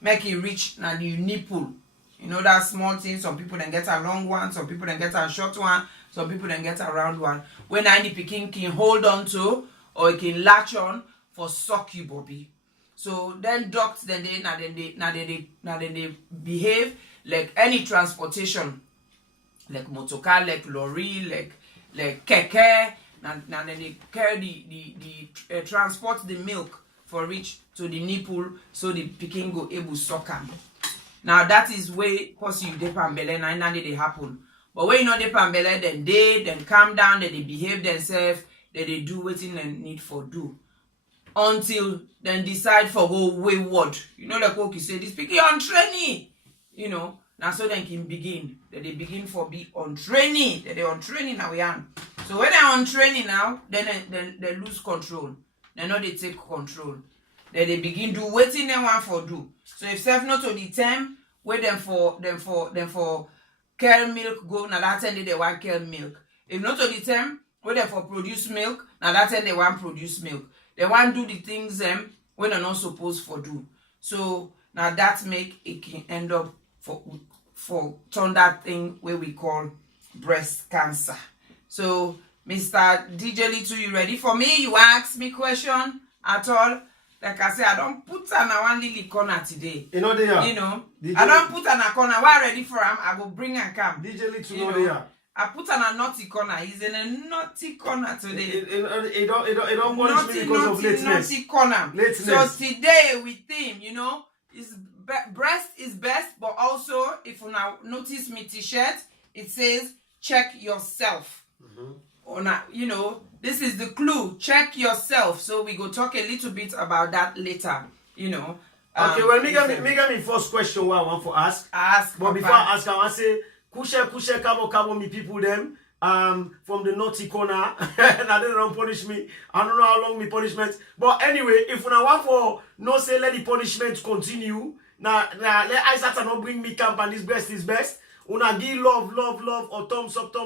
make it reach na the nipple. You know that small thing. Some people then get a long one, some people then get a short one, some people then get a round one. When the pikin can hold on to or it can latch on for suck you, Bobby. So then ducts then they behave like any transportation, like motorcar, like lorry, like keke. Now then they carry the transport the milk for reach to the nipple so the pikin go able suck am. Now that is way possible you dey pambele now they happen. But when you know they pambele, then calm down, then they behave themselves, then they do wetin they need for do. Until then decide for go wayward. You know like what you say, this pikin on training. You know, now so then can begin. Then they begin for be on training. Then they on training now we are. So when they're on training now, then they lose control. They know they take control. Then they begin do wetin they want for do. So if self not to the time where them for carry milk go, now that time they want carry milk. If not to the time where them for produce milk, now that time they want produce milk. They want do the things when they're not supposed for do. So now that make it can end up for turn that thing where we call breast cancer. So Mr. DJ Little, you ready for me? You ask me question at all? Like I said, I don't put on a one lily corner today. You know they are. You know, DJ I don't put on a corner. Why ready for him? I will bring and come. DJ Little, you know they are. I put on a naughty corner. He's in a naughty corner today. It don't punish me because of lateness. Naughty corner. Lateness. So today with him, you know, breast is best, but also if you now notice me t-shirt, it says check yourself. Or not, you know, this is the clue. Check yourself. So we go talk a little bit about that later. You know. Okay. Well, me get me first question. What I want to ask. Ask. But Papa. before I ask, I want to say, kushe kabo me people them. From the naughty corner, and they don't punish me. I don't know how long me punishment. But anyway, if we want for no say let the punishment continue. Now let Isatta not bring me camp and this breast is best. Una give love, or thumbs up.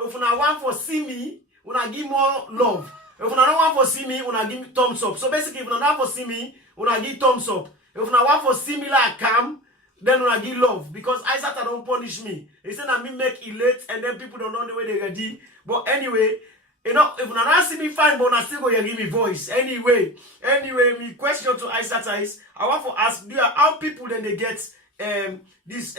If una want for see me, una give more love. If una don't want for see me, una give thumbs up. So basically, if una don't want for see me, una give thumbs up. If una want for see me like cam, then una give love. Because Isatta don't punish me. He said that me make it late and then people don't know the way they ready. But anyway, you know, if una don't see me fine, but una still go give me voice. Anyway, my question to Isatta is, I want to ask, how people then they get this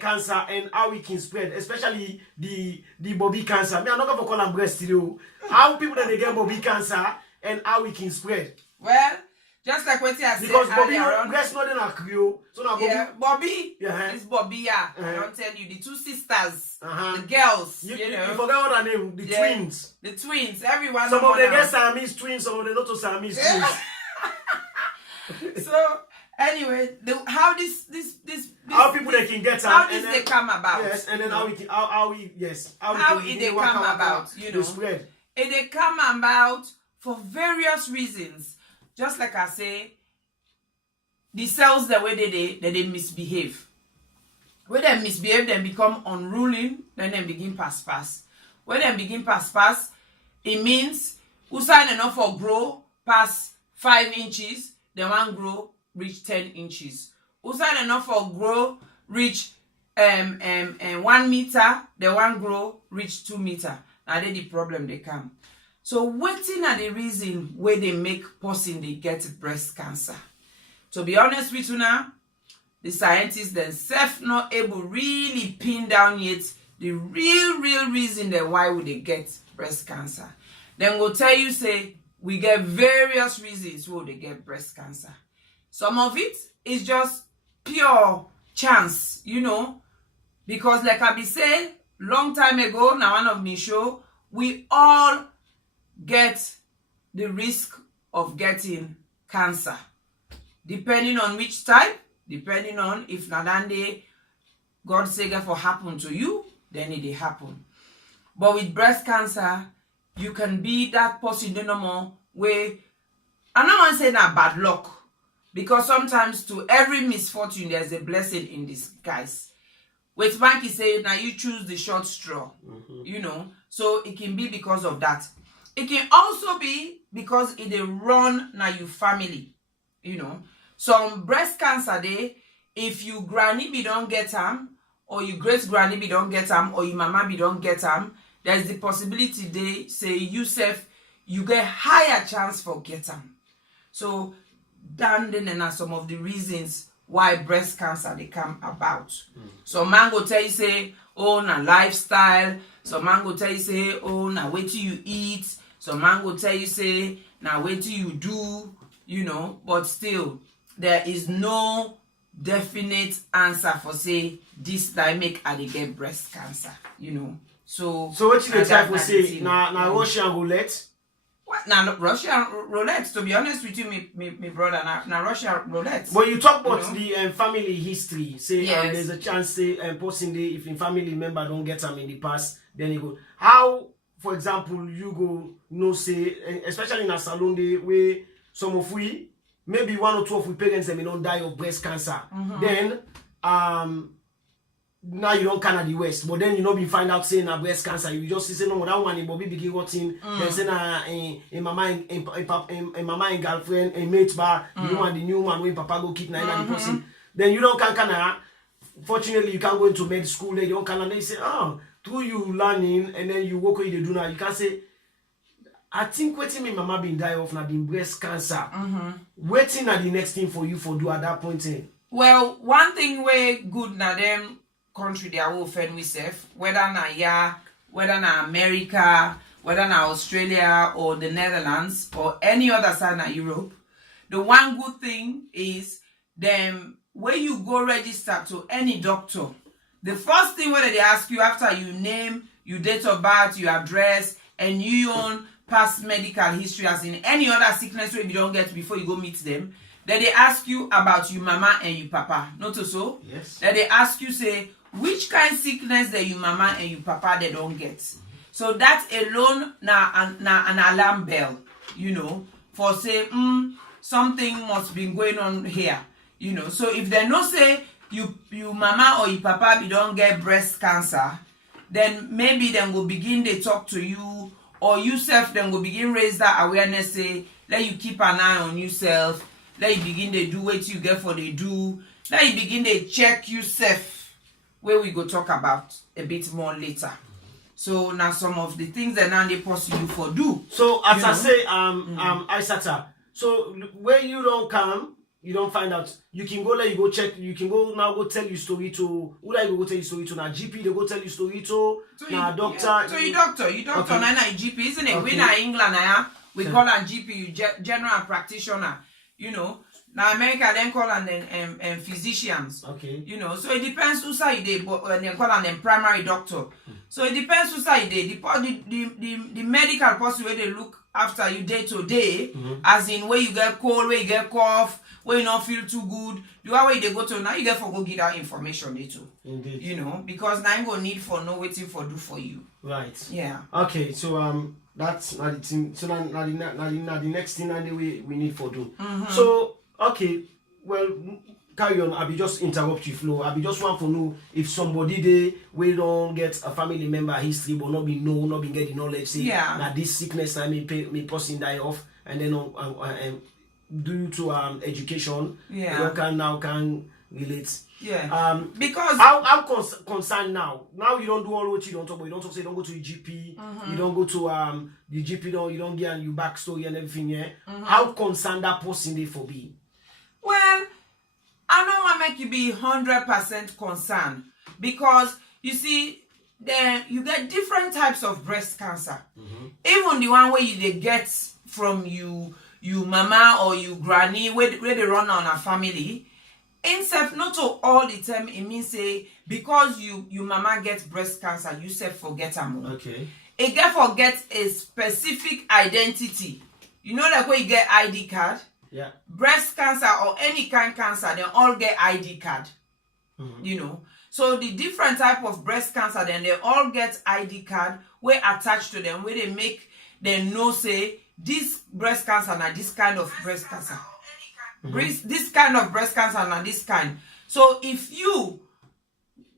cancer and how it can spread, especially the bobby cancer. Me, I'm not going to call them breast today. How people then they get bobby cancer and how it can spread. Well, just like what I said because bobby earlier breast not in a crew. So now Bobby. Yeah. It's Bobby, yeah. I don't tell you, the two sisters, the girls, you know. You forget what her name, the twins. The twins, everyone. Some of them get Siamese twins, some of them not so Siamese twins. So anyway, how this how people they can get how this they come about. Yes, and then how it they come about, you know. Spread. They come about for various reasons. Just like I say, the cells the way they misbehave. When they misbehave, they become unruly, then they begin pass. When they begin pass, it means usain enough for grow past 5 inches, they want grow reach 10 inches. Usain enough for grow reach 1 meter, they want grow reach 2 meter. Now they the problem they come. So waiting are the reason where they make person they get breast cancer. To be honest with you now, the scientists themselves not able really pin down yet the real reason that why would they get breast cancer. Then we'll tell you say we get various reasons why they get breast cancer. Some of it is just pure chance, you know, because like I be saying long time ago, now one of me show, we all get the risk of getting cancer. Depending on which type, depending on if nadande God say that for happen to you, then it happen. But with breast cancer, you can be that person no more where I'm not gonna say that bad luck. Because sometimes to every misfortune there's a blessing in disguise. With Banky say now you choose the short straw. You know. So it can be because of that. It can also be because it they run now your family. You know. some breast cancer dey, if you granny be don't get them, or you great granny be don't get them, or your mama be don't get them, there's the possibility they say you self you get higher chance for get them. So then are some of the reasons why breast cancer they come about. Some man go tell you say, oh na lifestyle. Some man go tell you say, oh na wait till you eat. Some man go tell you say, now wait till you do, you know. But still, there is no definite answer for say this time make I dey get breast cancer, you know. So what you type for say na Russian roulette? What now Russian roulette? To be honest with you, me brother, na Russian roulette. But you talk about the family history. Say there's a chance say person dey if in family member don't get them in the past, then you go. How, for example, you go say especially in a salon day where some of we maybe 1 or 2 of we parents them don't die of breast cancer. Then now you don't kind of the West, but then you know be find out saying a breast cancer. You just say no that one in Bobby begin rotting. Then say na in mama and girlfriend a mate bar. You want the new man when papa go keep na the person. Then you don't kind of. Fortunately, you can't go into med school. Then you don't kind of. They say through you learning and then you work what you do now. You can say I think waiting me mama been die of na been breast cancer. Waiting at the next thing for you for do at that point in. Well, one thing way good na them country they are all offend we self, whether na whether na America, whether na Australia or the Netherlands or any other side na Europe. The one good thing is them when you go register to any doctor, the first thing whether they ask you after you name, your date of birth, your address, and you own past medical history as in any other sickness where you don't get before you go meet them, then they ask you about your mama and your papa. Not so? Yes. Then they ask you say which kind of sickness that your mama and your papa they don't get. So that alone na an alarm bell, you know, for say something must be going on here, you know. So if they no say you mama or your papa be don't get breast cancer, then maybe them will begin they talk to you, or you self then will begin raise that awareness, say let you keep an eye on yourself, let you begin they do what you get for they do, let you begin they check yourself, where we go talk about a bit more later. So now some of the things that now they pursue you for do. So as I say, Isatta, so where you don't come, you don't find out. You can go let you go check. You can go now go tell your story to who like go tell your story to now GP. They go tell your story to now doctor. Yeah. So you doctor okay. Now GP, isn't it? Okay. We now England we call an GP, you general practitioner. You know. Now America then call them physicians. Okay. You know, so it depends who side they but they call them primary doctor. So it depends who side they the medical person where they look after you day to day, as in where you get cold, where you get cough, where you not feel too good. The way they go to now you get for go get that information they too. Indeed. You know, because now you gonna need for no waiting for do for you. Right. Yeah. Okay, so that's not the thing. So now the next thing that we need for do. So okay, well, carry on. I be just interrupt you flow. I be just want to know if somebody they we don't get a family member history but not be get the knowledge say that this sickness I me person die off and then due to education you can relate. Yeah. Because I'm concerned now. Now you don't do all what you don't talk about. You don't talk say you don't go to the GP. You don't go to the GP. You don't get your backstory and everything. Yeah. How concerned that person they for be? Well, I don't want to make you be 100% concerned because you see, then you get different types of breast cancer. Even the one where they get from you mama or you granny where they run on a family. Instead, not to all the time, it means say because you mama gets breast cancer, you self forget them. Okay. It get forget a specific identity. You know, like when you get ID card. Yeah. Breast cancer or any kind of cancer, they all get ID card. You know. So the different type of breast cancer, then they all get ID card where attached to them, where they make them know say this breast cancer now this kind of breast cancer. This kind of breast cancer and this kind. So if you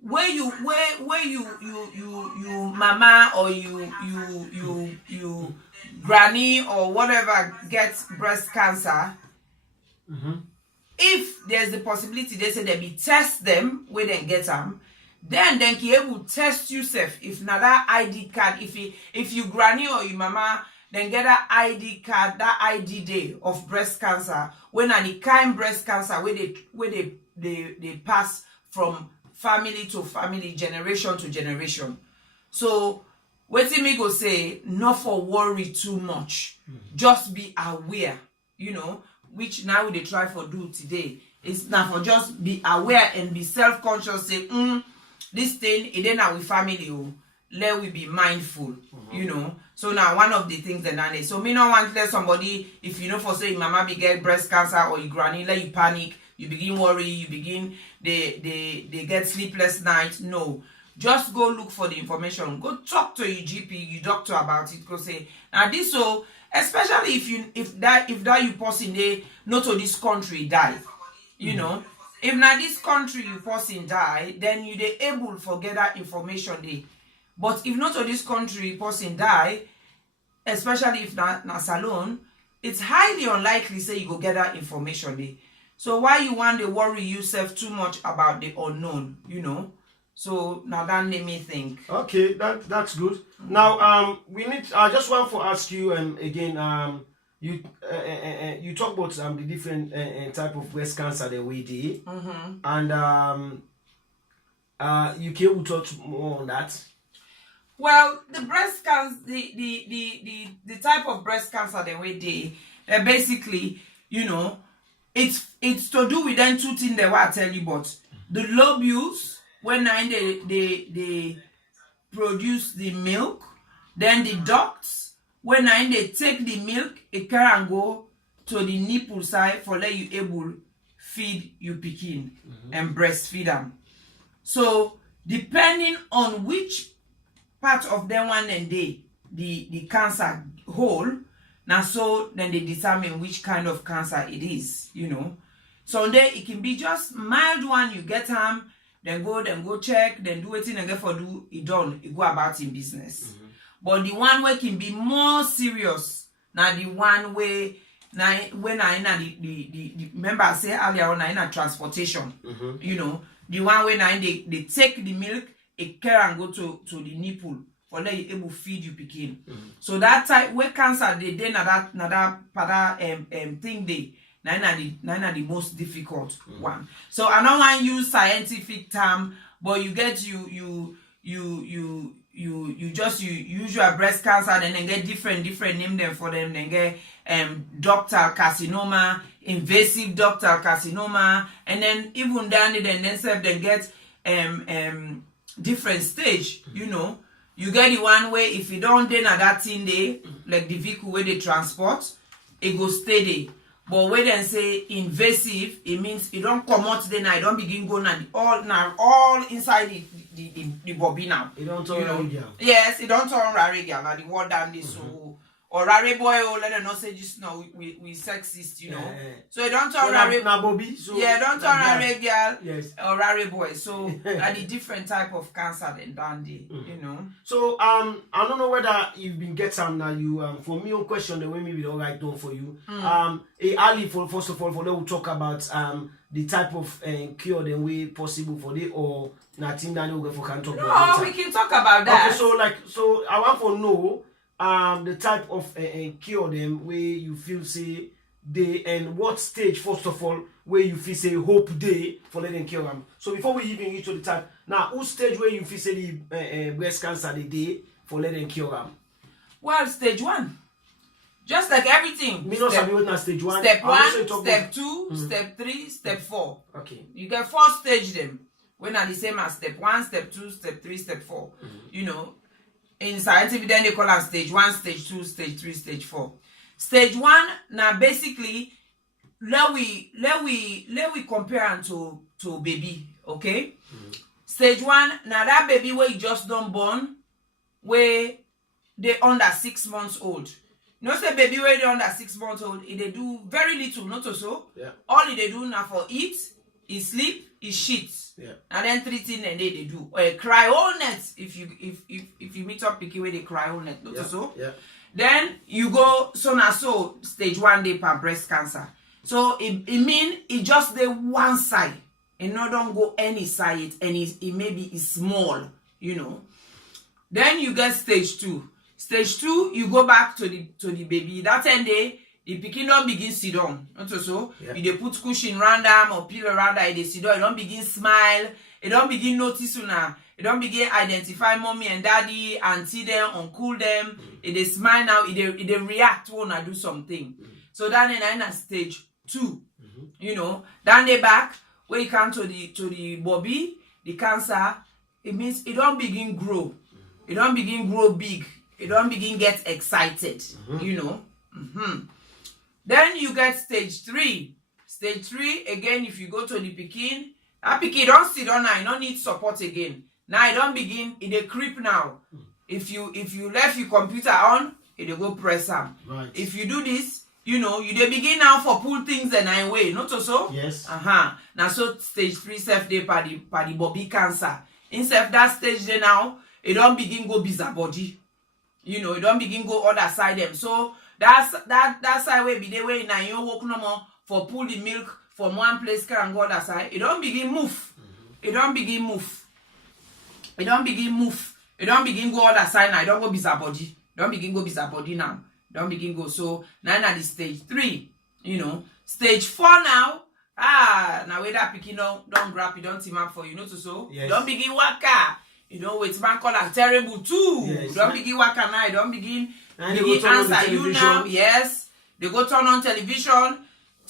where you mama or you granny or whatever gets breast cancer, if there's the possibility, they say they be test them where they get them, then he will test yourself. If not that ID card, if you granny or your mama, then get that ID card, that ID day of breast cancer, when any kind breast cancer where they pass from family to family, generation to generation. So what me go say, not for worry too much. Just be aware, which now they try for do today. It's now for just be aware and be self-conscious, say, this thing, it ain't our family, let we be mindful, So now one of the things that I so me not want to let somebody, if for say your mama be get breast cancer or your granny, let you panic, you begin worry, you begin they get sleepless nights. No. Just go look for the information. Go talk to your GP, your doctor about it. Go say, now this so especially if that you person they not to this country die, If not this country you person die, then you they able to get that information there. But if not to this country person die, especially if not salon, it's highly unlikely say you go get that information there. So why you want to worry yourself too much about the unknown, So now that made me think. Okay, that's good. Now I just want to ask you again you talk about the different type of breast cancer that we did, and you can touch more on that. Well, the breast cancer, the type of breast cancer that we did, basically, it's to do with them two things that I tell you about. The lobules, when they produce the milk, then the ducts, when they take the milk, it can go to the nipple side for let you able feed your pikin and breastfeed them. So depending on which part of them one and the cancer whole, now so then they determine which kind of cancer it is, So then it can be just mild one, you get them, then go check, then do it and get for do it done, it go about in business. But the one where can be more serious, now the one where now when I in the remember I say earlier on in a transportation, the one where now they take the milk, it can go to the nipple for let you able feed you pikin. So that type where cancer they then that thing they now the most difficult one. So I don't want to use scientific term, but you get you just use your breast cancer, then get different name them for them, then get ductal carcinoma, invasive ductal carcinoma, and then even down it and then get different stage, You get the one way if you don't then at that thing day, like the vehicle where they transport, it go steady. But when they say invasive, it means it don't come out then I don't begin going all inside the bobby now. It don't turn radial. Yes, it don't turn radial. Now the word down this so or rare boy let them not say just no we sexist, So it don't turn rare bobby. So don't turn rare girl. Yes. Or rare boy. So the different type of cancer than dandy, So I don't know whether you've been get some now. You for me on question the way maybe don't write down for you. Ali for first of all for them we talk about the type of cure the way possible for the or nothing that we can talk about. No, we can talk about that. Okay, so I want to know the type of cure them where you feel say they and what stage first of all where you feel say hope they for letting cure them. So before we even get to the type now, whose stage where you feel say the breast cancer the day for letting cure them? Well, stage 1. Just like everything. Me not sabi what stage 1. Step 1, step 2, step 3, step 4. Okay. You get 4 stage them. When are the same as step 1, step 2, step 3, step 4. In scientific then they call them stage 1, stage 2, stage 3, stage 4. Stage 1 now basically let we compare them to baby, okay? Stage 1 now that baby where you just don't born where they under 6 months old. Say baby where they under 6 months old, they do very little, not so. Yeah. All they do now for eat, is sleep, is shit. Yeah. And then 3 things and they do. Cry all night if you meet up picky where they cry all night, not so. Yeah. Then you go so stage 1 day per breast cancer. So it mean it just the one side. And not don't go any side, and it maybe is small, you know. Then you get stage 2. Stage 2, you go back to the baby. That end day, the pikin don't begin sit down. Not so. Yeah. You dey put cushion around them or pillow around them, they sit down. It don't begin smile. It don't begin notice una. It don't begin identify mommy and daddy, auntie them, uncle them. It dey smile now. It dey react when I do something. So that in stage 2, you know. Then they back. When you come to the bobby, the cancer, it means it don't begin grow. It don't begin grow big. It don't begin get excited, you know. Then you get stage 3. Stage 3, again, if you go to the pikin, that pikin don't sit down now, you don't need support again. Now it don't begin, it dey creep now. If you left your computer on, it dey go press am. Right. If you do this, you know, you dey begin now for pull things and I way, not so? Yes. Now so stage 3 self day for the bobby cancer. Instead that stage there now, it don't begin go busy body. You know, it don't begin go other side them. So that side way be the way now you walk no more for pull the milk from one place can go other side. It don't begin move. It don't begin move. It don't begin move. It don't begin go other side now. It don't go busy body. Don't begin go busy body now. Don't begin go. So now at the stage 3, you know. Stage 4 now. Now where that picking don't grab it, don't team up for you, know to so. Yes. Don't begin waka. You know, it's man call like terrible too. Yes. Don't begin waka now. Don't begin answer you now. Yes. They go turn on television.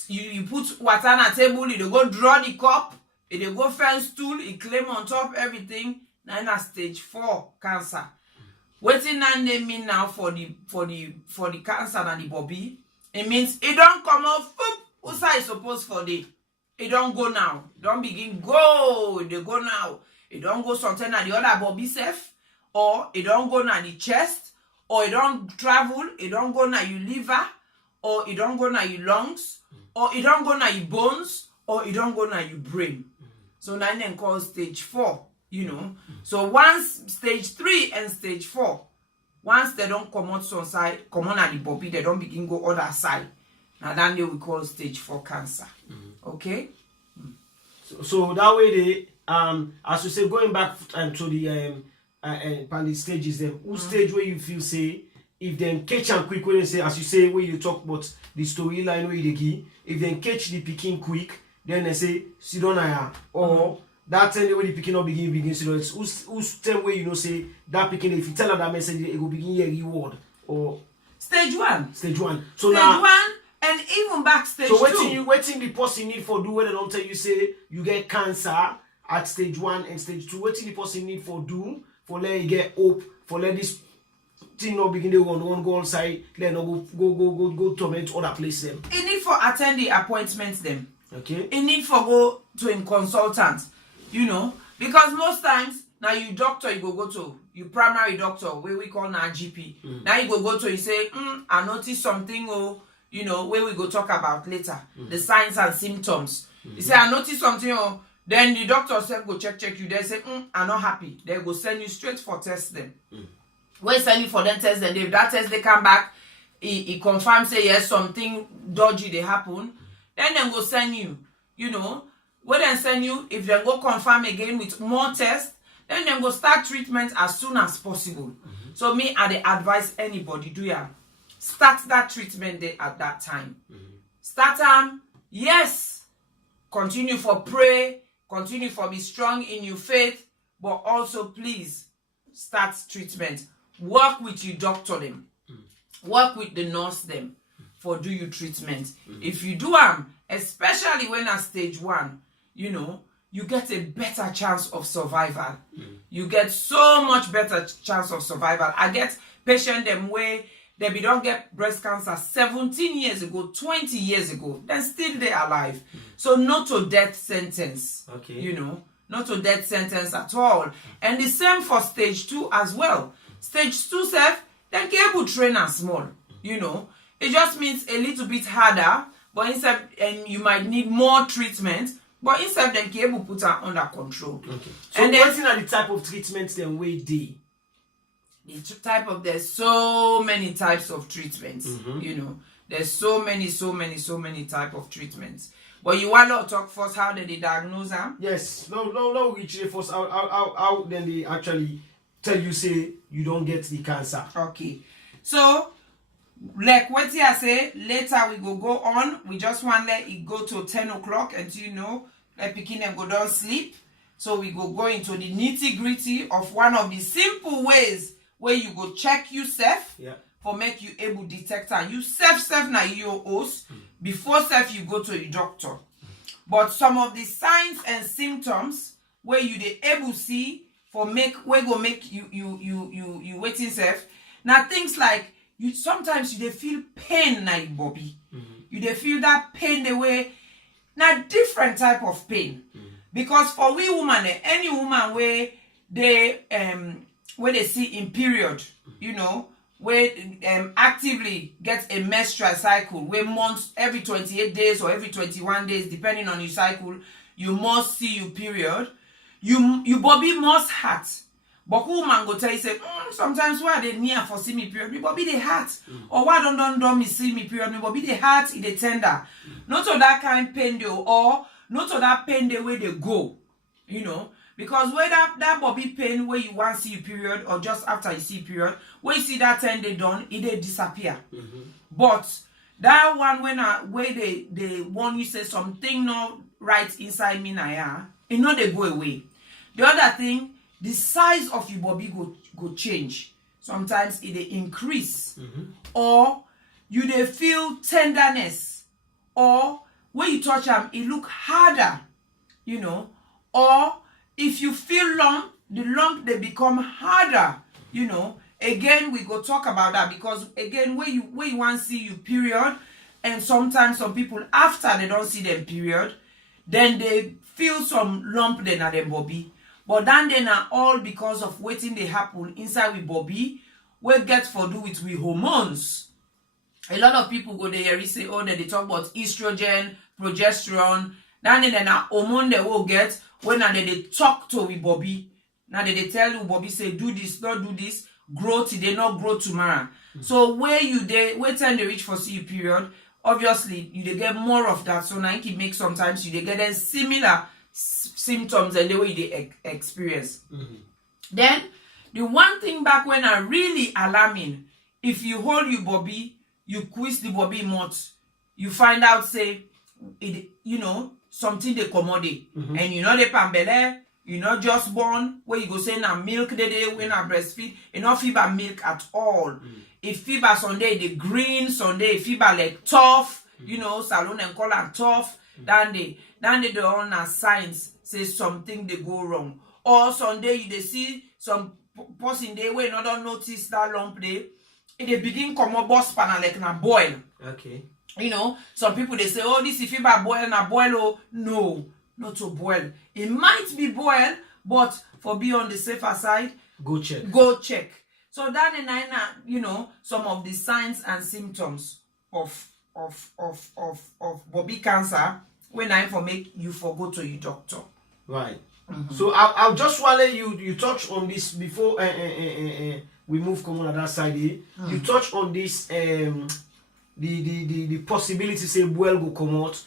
You put water on a table, they go draw the cup, they go fence stool, it claim on top everything. Now in a stage 4 cancer. Waiting and they mean now for the cancer and the bobby. It means it don't come off. Who's I supposed for the? It don't go now. Don't begin go. They go now. It don't go something at the other bobby self, or it don't go na the chest, or it don't travel. It don't go na your liver, or it don't go na your lungs, or it don't go na your bones, or it don't go na your brain. So now then call stage 4. You know. So once stage 3 and stage 4, once they don't come out some side, come on at the bobby, they don't begin go other side. Now then they will call stage 4 cancer. Okay. So that way they as you say, going back to the stages, them who stage where you feel say if they catch and quick when they say, as you say, when you talk about the storyline where they give, if they catch the picking quick, then they say sit down here, or that time the way the picking up begin sit down. Who's time where you know say that picking, if you tell her that message, it will begin your reward, or stage 1. Stage 1. So stage now 1 and even back stage 2. So waiting the person need for do when they don't tell you say you get cancer at stage 1 and stage 2. Waiting the person need for do for let you get hope, for let this thing not begin to go on side, let not go torment other places them. It need for attend the appointments them. Okay. It need for go to a consultant, you know, because most times now you doctor you go to you primary doctor where we call now GP. Now you go to you say I notice something, or you know, where we go talk about later the signs and symptoms. You say I notice something, or then the doctor self go check you. They say I'm not happy. They go send you straight for test them. When send you for them test them, if that test they come back, he confirm say yes something dodgy they happen. Then they go send you. You know, when they send you, if they go confirm again with more tests, then they go start treatment as soon as possible. So me, I dey advise anybody do ya start that treatment there at that time. Start yes. Continue for pray. Continue for be strong in your faith, but also please start treatment. Work with your doctor them. Work with the nurse them for do your treatment. If you do especially when at stage 1, you know, you get a better chance of survival. You get so much better chance of survival. I get patient them where they don't get breast cancer 17 years ago, 20 years ago, then still they alive. So not to death sentence. Okay. You know, not to death sentence at all. And the same for stage 2 as well. Stage 2 self, then able train as small. You know, it just means a little bit harder, but instead, and you might need more treatment, but instead then able put her under control. Okay. So and then, what are the type of treatments then we do? There's so many types of treatments, you know. There's so many type of treatments. But you want to talk first how they diagnose them? Yes. No, reach the first how then they actually tell you say you don't get the cancer. Okay. So like what I say, later we go on. We just want let it go to 10 o'clock until let picking them go down sleep. So we go into the nitty-gritty of one of the simple ways where you go check yourself. Yeah. For make you able detect and you self na your host before self you go to your doctor. But some of the signs and symptoms where you they able see for make you waiting self. Now things like you sometimes you they feel pain na your body. You they feel that pain the way now different type of pain. Because for we woman, any woman where they see in period, where actively get a menstrual cycle, where months every 28 days or every 21 days, depending on your cycle, you must see your period. You body must hurt. But woman go tell you say, sometimes why they near for see me period, me body they hurt. Or why don't me see me period, me body they hurt, it they tender. Not to that kind pain though, or not to that pain the way they go, Because where that body pain where you want to see your period or just after you see period, when you see that 10 day done, it they disappear. But that one where they want you say something not right inside me now, they go away. The other thing, the size of your body go change. Sometimes it they increase. Or you they feel tenderness. Or when you touch them, it look harder. Or if you feel lump, the lump they become harder, Again, we go talk about that because again, where you want to see your period, and sometimes some people after they don't see them period, then they feel some lump then at them body. But then they are all because of waiting they happen inside with body, we get for do with hormones. A lot of people go there and say, they talk about estrogen, progesterone. Then they are hormone they will get when they talk to with Bobby. Now they tell you Bobby say do this, not do this, grow today, not grow tomorrow. So where time they reach for see period, obviously you they get more of that. So now it can make sometimes you they get similar symptoms and the way they experience. Then the one thing back when are really alarming, if you hold your Bobby, you quiz the Bobby much, you find out say it something they commodity and they pambele, just born where you go say na milk the day when I breastfeed, fever milk at all. If fever Sunday the green Sunday, fever like tough, salon and call and tough, then they don't have signs say something they go wrong. Or Sunday they see some person they way not don't notice that lump day, they begin come up boss panel like na boil. Okay. Some people they say, this if fever boil na boil. No, not to boil. It might be boil, but for be on the safer side, go check. So that is some of the signs and symptoms of bobby cancer when I for make you go to your doctor. Right. So I'll just want to let you touch on this before we move come on that side. You touch on this the possibility say well go come out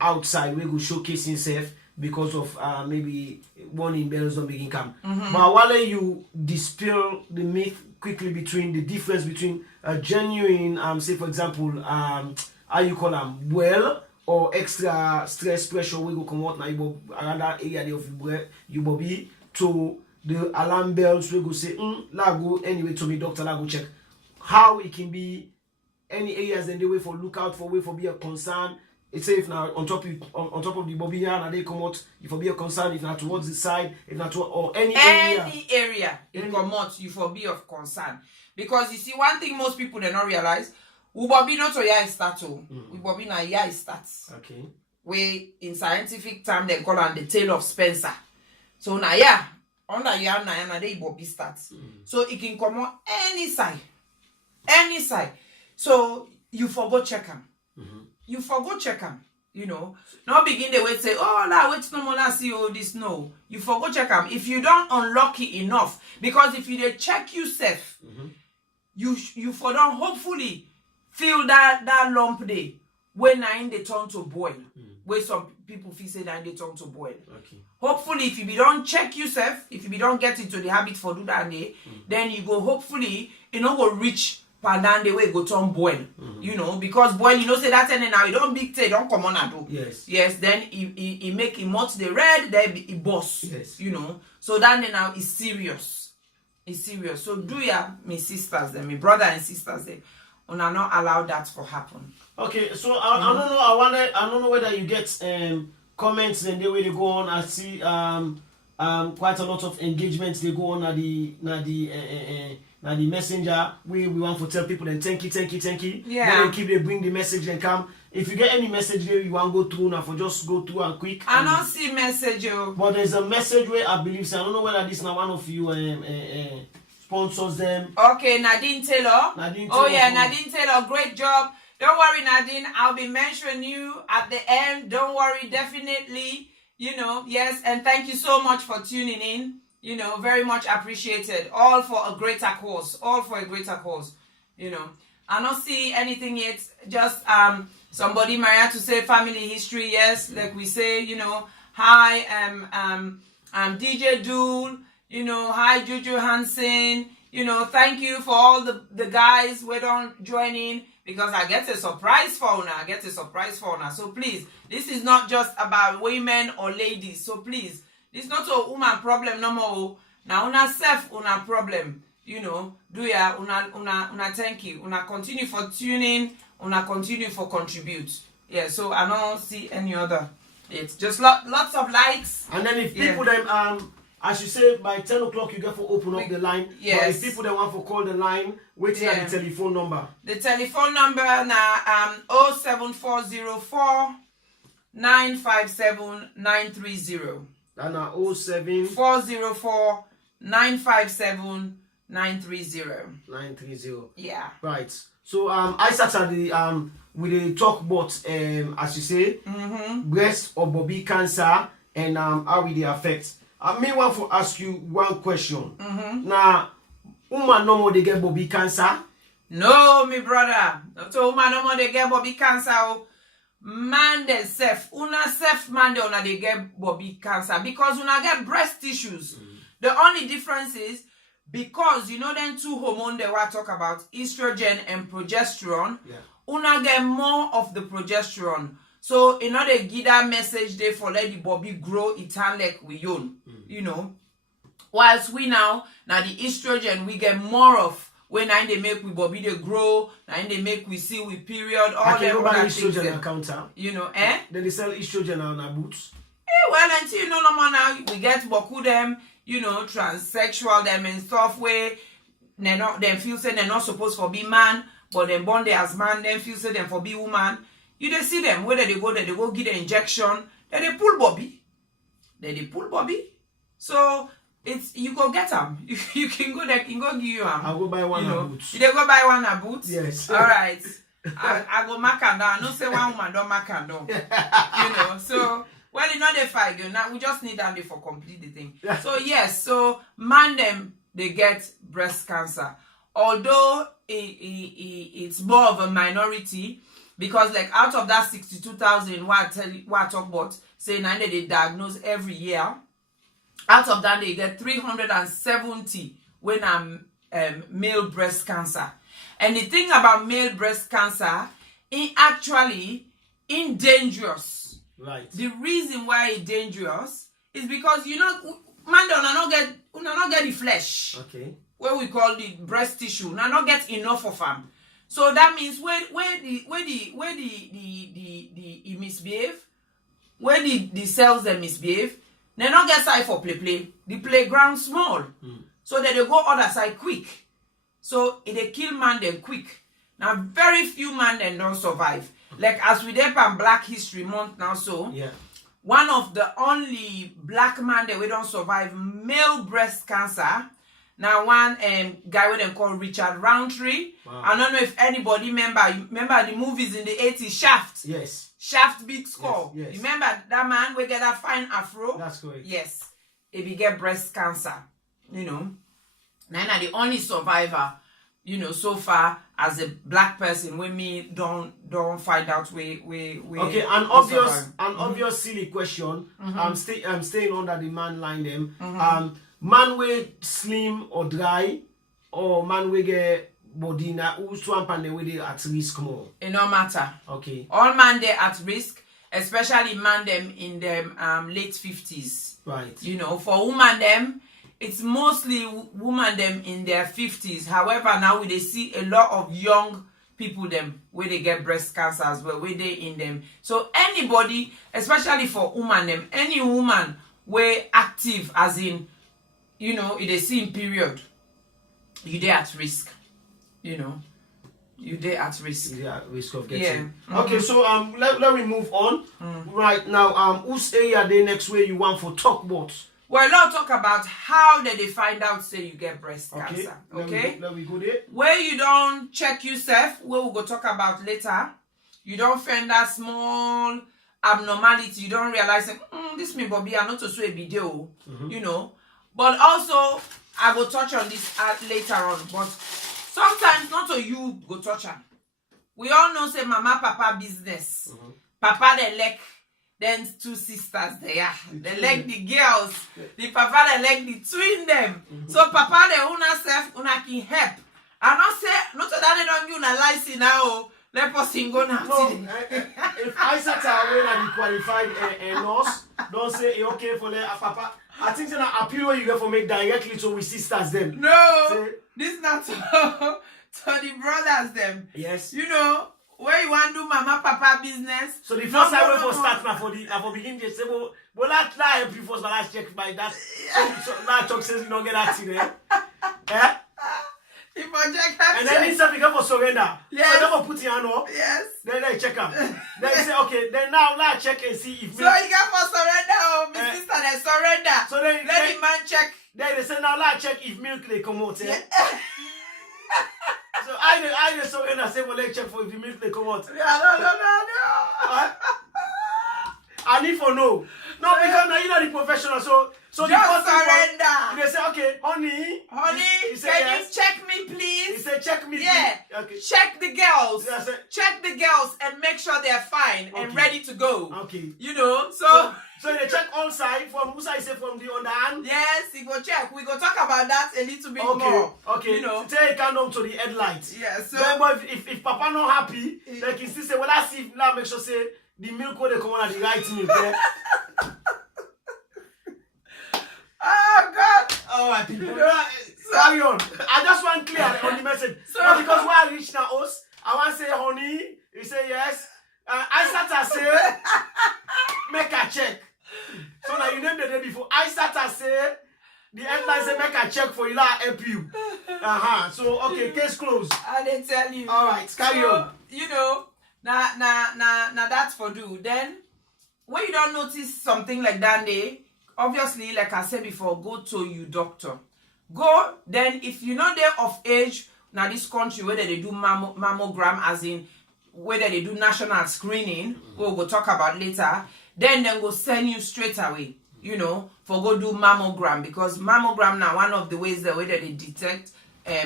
outside we go showcase himself because of maybe one in bells don't begin come. But while you dispel the myth quickly between the difference between a genuine say for example how you call them well or extra stress pressure we go come out now you around that area of you bobby to the alarm bells we go say la go anyway to me doctor la go check how it can be any areas in the way for look out for way for be a concern. It's say if now on top of the bobby here and they come out if for be a concern, if not towards the side, if not to, or any area it come out you for be of concern. Because you see one thing most people they not realize, bobby not to ya start to bobby na ya starts. Okay. We in scientific term they call on the tail of Spencer. So na ya under ya na they bobby starts. So it can come out any side. So you forgot check them. You forgot check them. Not begin the way say, wait no more see this. No, you forgot check them. If you don't unlock it enough, because if you check yourself, you for don't hopefully feel that lump there, when they turn to boil. Where some people feel say that they turn to boil. Okay. Hopefully, if you don't check yourself, if you don't get into the habit for do that day, then you go, hopefully, go reach pandan the way go turn boil. Because boil, say that and now you don't big tay, don't come on and do. Yes. Yes, then he make it much the red, then it boss. Yes. So that now is serious. It's serious. So do ya, my sisters, my brother and sisters, and I not allow that to happen. Okay, so I don't know. I don't know whether you get comments and the way they go on. I see quite a lot of engagements they go on at the messenger. We want to tell people then thank you. Yeah. Then they bring the message and come. If you get any message there you want to go through now, for just go through and quick. I don't see message. But there's a message where I believe. So I don't know whether this now one of you sponsors them. Okay, Nadine Taylor. Oh yeah, Nadine Taylor, great job. Don't worry, Nadine. I'll be mentioning you at the end. Don't worry, definitely. Yes, and thank you so much for tuning in. Very much appreciated. All for a greater cause. I don't see anything yet. Just somebody Maria to say family history. Yes, like we say. Hi, DJ Dool. Hi Juju Hansen. Thank you for all the guys who don't join in, because I get a surprise for una. So please, this is not just about women or ladies. So please, this is not a woman problem no more. Now una self una problem. Do ya una thank you. Una continue for tuning, una continue for contribute. Yeah, so I don't see any other. It's just lots of likes. And then if people them as you say, by 10 o'clock you get to open up the line. Yes. But if people that want to call the line, waiting at the telephone number. The telephone number now 07404 957 930. And now 07 404 957 930. 930. Yeah. Right. So Isatta the we dey talk about as you say breast or bobby cancer and how it dey affect. I may want to ask you one question. Now, woman no more they get bobby cancer? No, me brother. So woman no more they get bobby cancer. Man themself, una self man they una they get bobby cancer because una get breast tissues. The only difference is because them two hormones they were talk about, estrogen and progesterone. Yeah. Una get more of the progesterone. So in order to give that message there for let the bobby grow it hand like we own. Whilst we now the estrogen we get more of when they make we bobby they grow, and they make we see we period all I can go buy estrogen on counter. eh? Then they sell estrogen on our boots. Well, until no more now we get boku them, transsexual them and stuff where they not them feel say they're not supposed to be man, but then born they as man, then feel say them for be woman. You they see them whether they go give the injection, then they pull bobby. So it's you go get them. You can go there, can go give you them. I'll go buy one of boots. You they go buy one of boots? Yes. All right. I go mark and down. I don't say one woman don't mark and down. So well, it's not the fight. Now we just need that for complete the thing. Yeah. So yes, so man them they get breast cancer. Although it's more of a minority, because like out of that 62,000 what I talk about, say now they diagnose every year. Out of that they get 370 when male breast cancer. And the thing about male breast cancer, it actually dangerous. Right. The reason why it's dangerous is because man don't get the flesh. Okay. What we call the breast tissue. Now not get enough of them. So that means where the misbehave, where the cells they misbehave, they not get side for play. The playground small. So that they go other side quick. So they kill man them quick. Now very few man them don't survive. Like as we did on Black History Month now, so one of the only black man that we don't survive male breast cancer. Now one guy with them called Richard Roundtree. Wow. I don't know if anybody remember the movies in the 80s, Shaft. Yes. Shaft Big Skull. Yes. You remember that man we get that fine afro? That's correct. Yes. He get breast cancer. Now the only survivor, you know, so far as a black person, when me don't find out we okay, an obvious silly question. I'm staying under the man line them. Man we slim or dry, or man we get body na who's one pan they at risk more. It no matter. Okay. All man they at risk, especially man them in them late 50s. Right. You know, for woman them, it's mostly woman them in their 50s. However, now we they see a lot of young people them where they get breast cancer as well, where they in them. So anybody, especially for woman them, any woman where active as in, you know, in the same period, you they at risk. You know, you there at risk. Yeah, risk of getting. Yeah. Okay, so let me move on. Right now, whose area they next way you want for talk about? Well, now talk about how did they find out say you get breast cancer. Okay. Let me go there. Where you don't check yourself, where we'll go talk about later. You don't find that small abnormality. You don't realize this me Bobby, I not to show a video. You know. But also I will touch on this later on. But sometimes not to you go touch her. We all know say mama papa business. Papa they like then two sisters there. They like the girls. The papa they like the twin them. So papa they una self una can help. I not say not that they don't give una license now. Let us go now. No, if Isatta when I be qualified nurse, don't say okay for the papa. I think that appeal you get for make directly to we sisters them. No, say, this is not to the brothers them. Yes. You know, where you want to do mama papa business. So the first time we for start now for begin to say, well that help you first, but let's check by that. So that talk says you don't get accident. Eh? If I check that, and then instead we go for surrender. Yes. So never put your hand up. Yes. Then they check up. Then you say, okay, then now let's check and see if so you got for surrender, oh, my sister, they surrender. So then let the man check. Then they say, now let's check if milk they come out. Eh? So I the surrender say, well, let's check for if the milk they come out. Yeah, no. I need for no. No, because now you're not the professional, so just the first surrender. They say, okay, honey, Honey, say can yes. you check me, please? He said, check me. Yeah. Please. Okay. Check the girls. Yeah, check the girls and make sure they're fine and ready to go. Okay. You know, so they check all sides from who side say from the underhand. yes, he go check. We go talk about that a little bit more. Okay. You know. Take it down to the headlights. Yeah. So then, but if Papa not happy, they can still say, well, let's see if now make sure say the milk they come on at the right milk. Yeah? oh God. All right, people. Carry on. I just want clear on the message. So, but because when I reach now us, I want to say honey. He say yes. Isatta say make a check. So now you name the day before. Isatta say the headline say make a check for you. Like help you. So okay, case closed. I didn't tell you. All right, carry on. You know, now that's for do. Then when you don't notice something like that, obviously, like I said before, go to your doctor. Go, then if you're not there of age, now this country, whether they do mammogram, as in whether they do national screening, we'll go talk about later, then go send you straight away, you know, for go do mammogram, because mammogram now one of the ways the way that they detect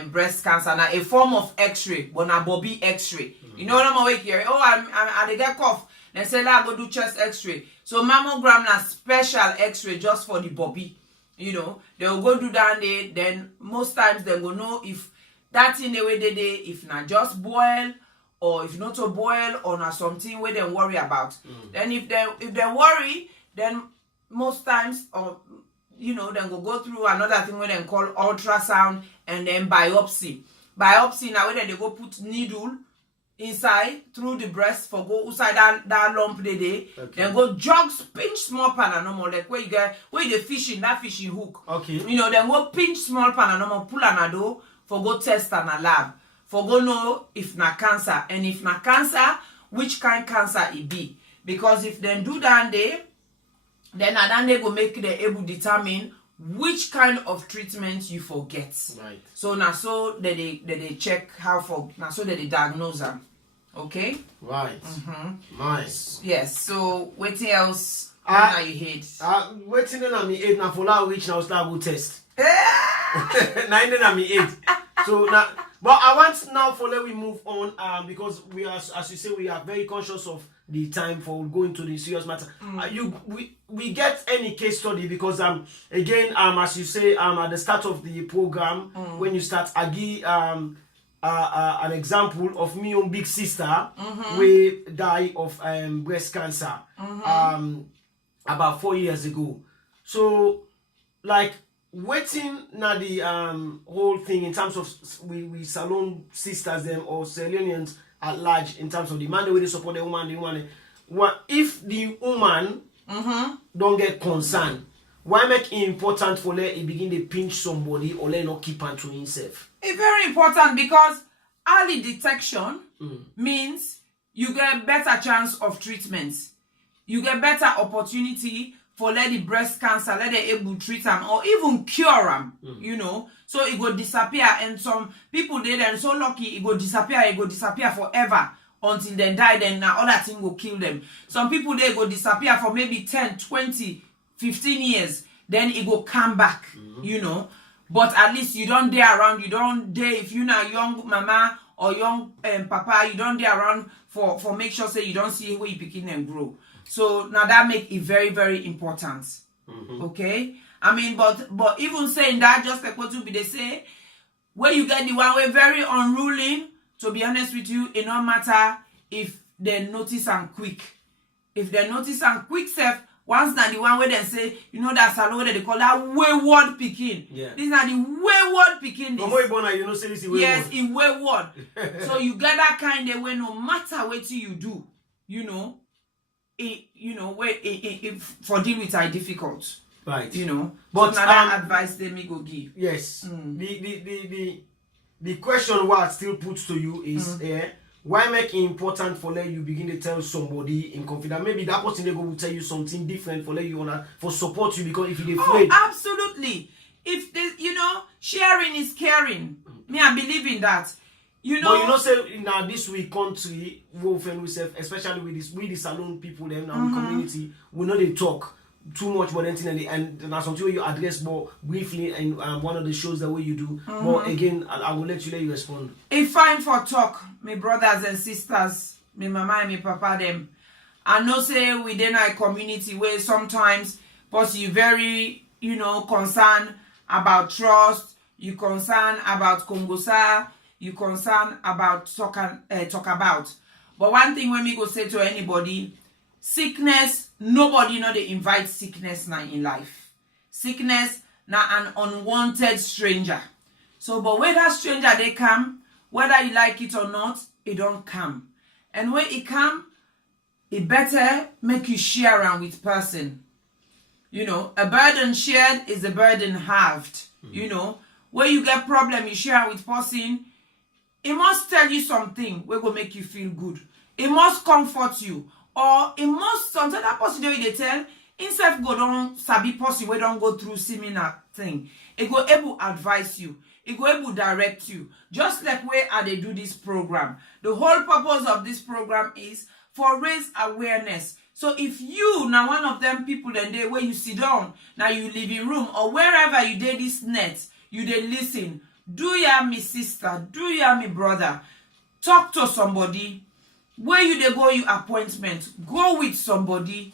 breast cancer, now a form of x-ray, but now Bobby x-ray. You know what I'm awake here? Oh, I get cough. Then say, I go do chest x-ray. So mammogram na special x-ray just for the Bobby. You know, they'll go do that day. Then most times they go know if that in the way they if not just boil, or if not to boil, or not something where they worry about. Then if they worry, then most times, or you know, then go through another thing where they call ultrasound and then biopsy. Biopsy now where they go put needle inside through the breast for go inside that lump they then go jugs pinch small paranormal like where you fishing that fishing hook. Okay. You know, then go pinch small paranormal pull anado for go test an a lab for go know if na cancer, and if na cancer, which kind cancer it be. Because if they do that day, then they go make they able determine which kind of treatment you forget. Right. So now so that they check how for now so that they diagnose them. Okay? Right. Nice. Yes. So what else now you hate? Waiting on me 8 now for now reach now start go test. 9 on me 8. So now But I want now for let we move on because we are, as you say, we are very conscious of the time for going to the serious matter. We get any case study because again as you say at the start of the program when you start I give an example of me own big sister we die of breast cancer about 4 years ago. So like waiting now the whole thing in terms of we salon sisters them or Salonians at large in terms of the man the way they support the woman, what if the woman don't get concerned, why make it important for let it begin to pinch somebody or let not keep on to himself? It's very important because early detection means you get better chance of treatment. You get better opportunity for let the breast cancer, let they able to treat them or even cure them, you know. So it go disappear, and some people they then so lucky it go disappear forever until they die, then now other thing will kill them. Some people they go disappear for maybe 10, 20, 15 years, then it go come back, you know. But at least you don't dare around, you don't dare if you're not young mama or young papa, you don't dare around for make sure say you don't see where you begin and grow. So now that make it very, very important. Okay? I mean, but even saying that, just like what they say, where you get the one way very unruly, to be honest with you, it don't matter if they notice and quick. If they notice and quick self, once now the one where they say, you know that salon they call that wayward picking. Yeah. This is not the wayward picking. You know, say this wayward. Yes, in wayward. So you get that kind of way no matter what you do, you know. For deal with are difficult, right? You know, but so that advice they me go give. Yes, the question what still puts to you is why make it important for let you begin to tell somebody in confidence? Maybe that person they go will tell you something different for let you wanna for support you because if you afraid. Oh, absolutely. If this, you know, sharing is caring. Me, I believe in that. You know, but you know, say now this week country, especially with the salon people, them now community, we know they talk too much about anything, and that's something you address more briefly in one of the shows the way you do. But again, I will let you respond. It's fine for talk, my brothers and sisters, my mama and my papa them. I know say within our community where sometimes, but you very, you know, concerned about trust, you concerned about Kongosa. You concerned about talk about. But one thing when we go say to anybody, sickness, nobody know they invite sickness now in life. Sickness now an unwanted stranger. So but when that stranger they come, whether you like it or not, it don't come. And when it come, it better make you share around with person. You know, a burden shared is a burden halved. You know, where you get problem, you share with person. It must tell you something where will make you feel good. It must comfort you. Or it must sometimes that person they tell instead go down sabi person where don't go through similar thing. It go able advise you. It go able direct you. Just like where they do this program. The whole purpose of this program is for raise awareness. So if you now one of them people then they where you sit down, now you living room or wherever you did this net, you they listen. Do ya me sister, do ya me brother, talk to somebody. Where you they go you appointment, go with somebody.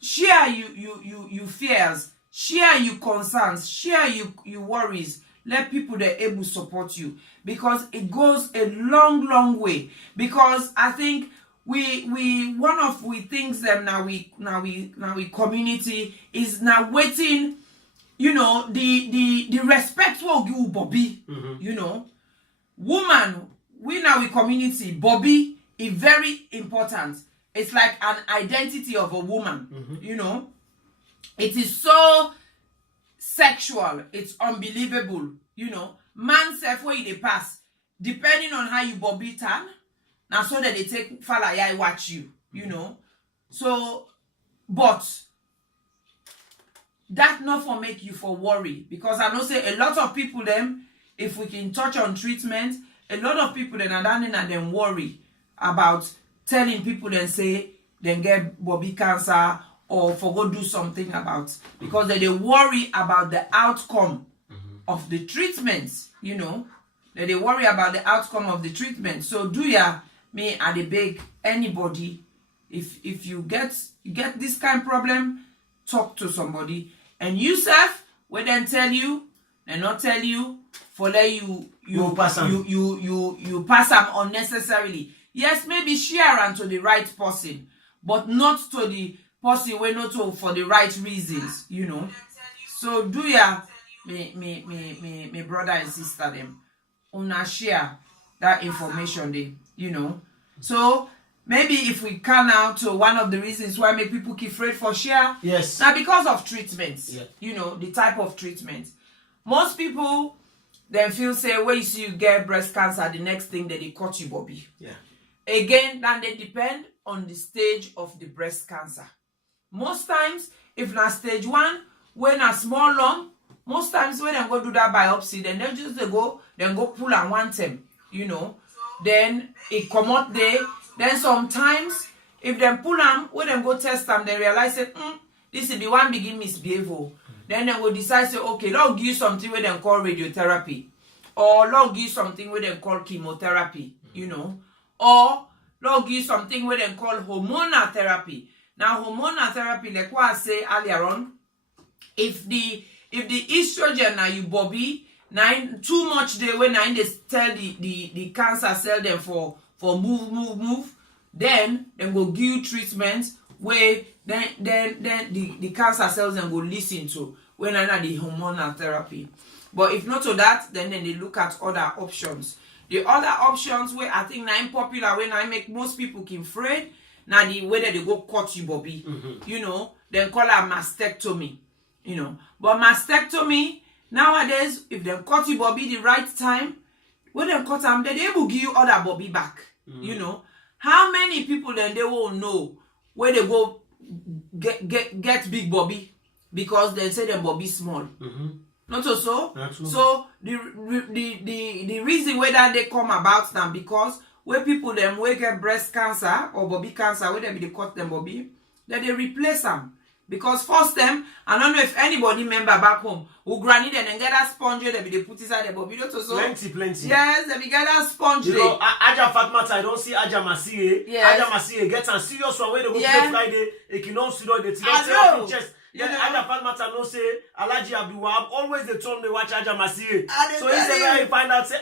Share you fears, share you concerns, share you worries. Let people they able support you because it goes a long way. Because I think we one of we things them now we community is now waiting. You know, the respect will give Bobby, you know. Woman, we now we community, Bobby is very important. It's like an identity of a woman, you know. It is so sexual, it's unbelievable, you know. Man self where they pass, depending on how you Bobby turn, now so that they take fala ya watch you, you know. So, but that not for make you for worry, because I know say a lot of people them, if we can touch on treatment, a lot of people then are down and then worry about telling people and say they get bobby cancer or for go do something about, because they worry about the outcome of the treatments, you know. they worry about the outcome of the treatment. So do ya me at the beg anybody, if you get this kind of problem, talk to somebody. And you self, when they tell you and not tell you, for let you pass them unnecessarily. Yes, maybe share and to the right person, but not to the person we not to for the right reasons, you know. So do ya me brother and sister them una share that information they, you know. So maybe if we can now to one of the reasons why make people keep afraid for share. Yes. Now because of treatments. Yeah. You know, the type of treatment. Most people then feel say when you see you get breast cancer, the next thing that they cut you, Bobby. Yeah. Again, then they depend on the stage of the breast cancer. Most times, if na stage 1, when a small lump, most times when they go do that biopsy, then they just go pull and want them, you know. Then it come out there. Then sometimes, if they pull them, when they go test them, they realize that this is the one begin misbehavior. Then they will decide say, okay, let's give you something where they call radiotherapy, or let's give you something where they call chemotherapy, you know, or let's give you something where they call hormonal therapy. Now, hormonal therapy, like what I say earlier on, if the estrogen now you Bobby, too much they when they tell the cancer cell them for move, then go give you treatment where then the cancer cells then go listen to when I the hormonal therapy. But if not to that, then they look at other options. The other options where I think now popular when I make most people keep afraid, now the way that they go cut you Bobby, you know, then call it mastectomy, you know. But mastectomy nowadays, if they cut you Bobby the right time, when they cut them, then they will give you other Bobby back, you know. How many people then they will know where they go get big Bobby because they say the Bobby small. Not so. So the reason whether they come about them because where people them will get breast cancer or Bobby cancer, where they cut them Bobby, then they replace them. Because first them, I don't know if anybody remember back home who granny then and get that sponge they put inside the Bobby. Not so. Plenty. Yes, they get that sponge. You know, Aja Fatmata, I don't see Aja Masiye. Yes. Aja Masiye gets a serious one where they go Yeah. play Friday. It can also do the I know. chest. You Then know. Aja Fatmata no say Alaji Abdulwahab always they told me watch Aja Masiye. I So dey he said tell when you. he find out say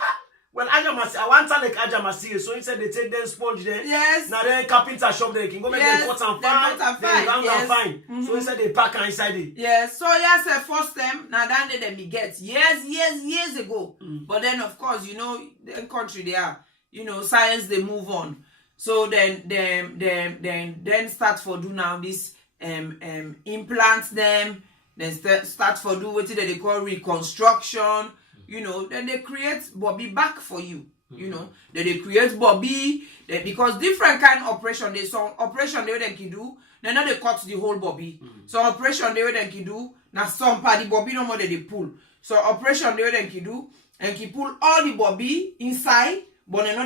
well Aja Masiye I want to like Aja Masiye. So he said they take them sponge there. Yes. Now then carpenter shop there can go make Yes, them cut and them fine. cut and Then fine, round yes. and fine. So he said they pack and inside it. Yes, so yes, first time now that they me get years ago. But then of course, you know, the country they are, you know, science they move on. So then start for do now this implants them, then start for do what they call reconstruction, you know, then they create Bobby back for you. You know, then they create Bobby because different kind of operation. There's some operation they can do. Then they cut the whole Bobby. So operation they can do. Now some part the Bobby no more they pull. So operation they can do and can pull all the Bobby inside, but they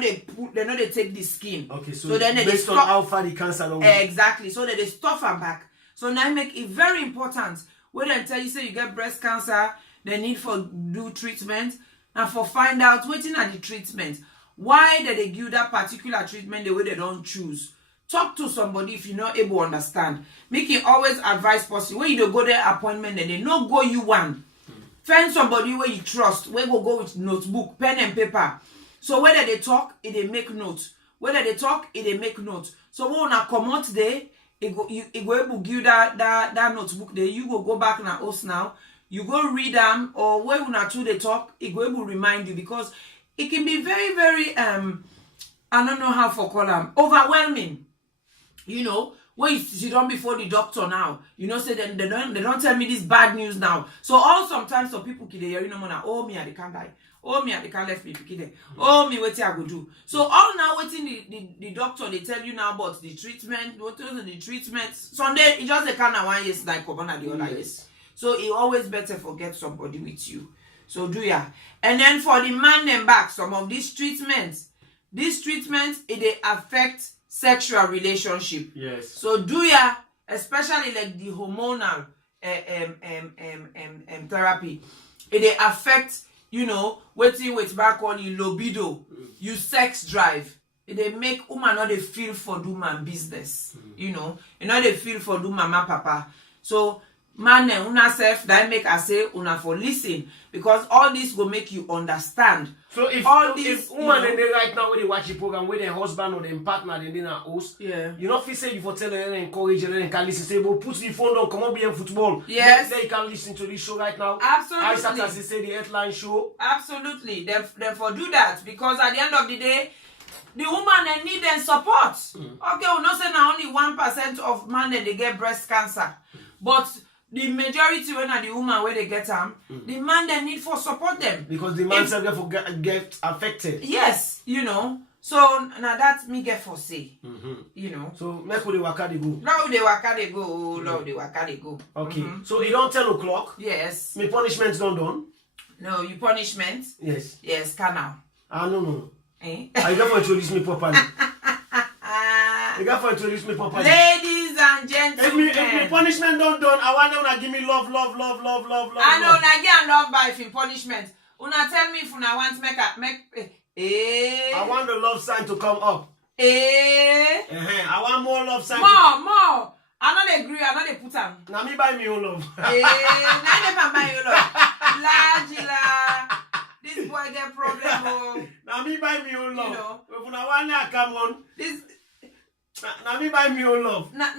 know they take the skin. Okay, so then they based on how far the cancer long. Exactly. So they stuff them back. So now make it very important. When they tell you say you get breast cancer, they need for do treatment. And for find out waiting at the treatment, why did they give that particular treatment the way they don't choose? Talk to somebody if you're not able to understand. Make it always advise person. When you don't go their appointment, then they no go you one. Find somebody where you trust. Where go with notebook, pen and paper. So whether they talk, it they make notes. Whether they talk, it they make notes. So when I come out there, it go able to give that notebook there. You go back in the house now. You go read them, or when una two they talk, it will able remind you because it can be very, very I don't know how to call them overwhelming. You know, when you sit down before the doctor now, you know, say then they don't tell me this bad news now. So all sometimes some people can hear you know now, oh me I can't die. Oh me I can't left me pick it. Oh me what I go do. So all now waiting the doctor they tell you now about the treatment, what is the treatment. Sunday it just a kind of 1 year like Kobana the other years. So it always better forget somebody with you. So do ya. And then for the man and back, some of these treatments, it they affect sexual relationship. Yes. So do ya, especially like the hormonal therapy, it they affect you know, waiting with back on you libido, you sex drive. They make woman not they feel for do man business, you know, they feel for do mama papa. So man una self that make us say una for listen, because all this will make you understand. So if all if woman and they right now when they watch the program with their husband or their partner and then a host, you know, if you say you for tell them and encourage them and can listen, say, well, put the phone down, come on, be in football. Yes, they can listen to this show right now. Absolutely. Isatta Sisay, the headline show. Absolutely, therefore do that, because at the end of the day, the woman they need them support. Okay, we not say now only 1% of men they get breast cancer, but the majority when are the woman where they get them, the man they need for support them. Because the man self get affected. Yes, you know. So now that's me get for say. You know. So make with the waka they go. Now they waka they go. Now they waka they go. Okay. So it don't 10 o'clock. Yes. My punishment's not done. No, you punishment. Yes. Yes, can now. No. Eh? You got to introduce me properly. You got to introduce me properly. Ladies and gentlemen. If me punishment don't done, I want them to give me love. I know, una get love by if in punishment. Una tell me if una want make I want the love sign to come up. I want more love sign. More. I know they agree, I know they put them. Now me buy me own love. Now they buy your love. Lajila. This boy get problem. Now me buy me own love. You know. If una want to come on. This. Now me buy me own love. Not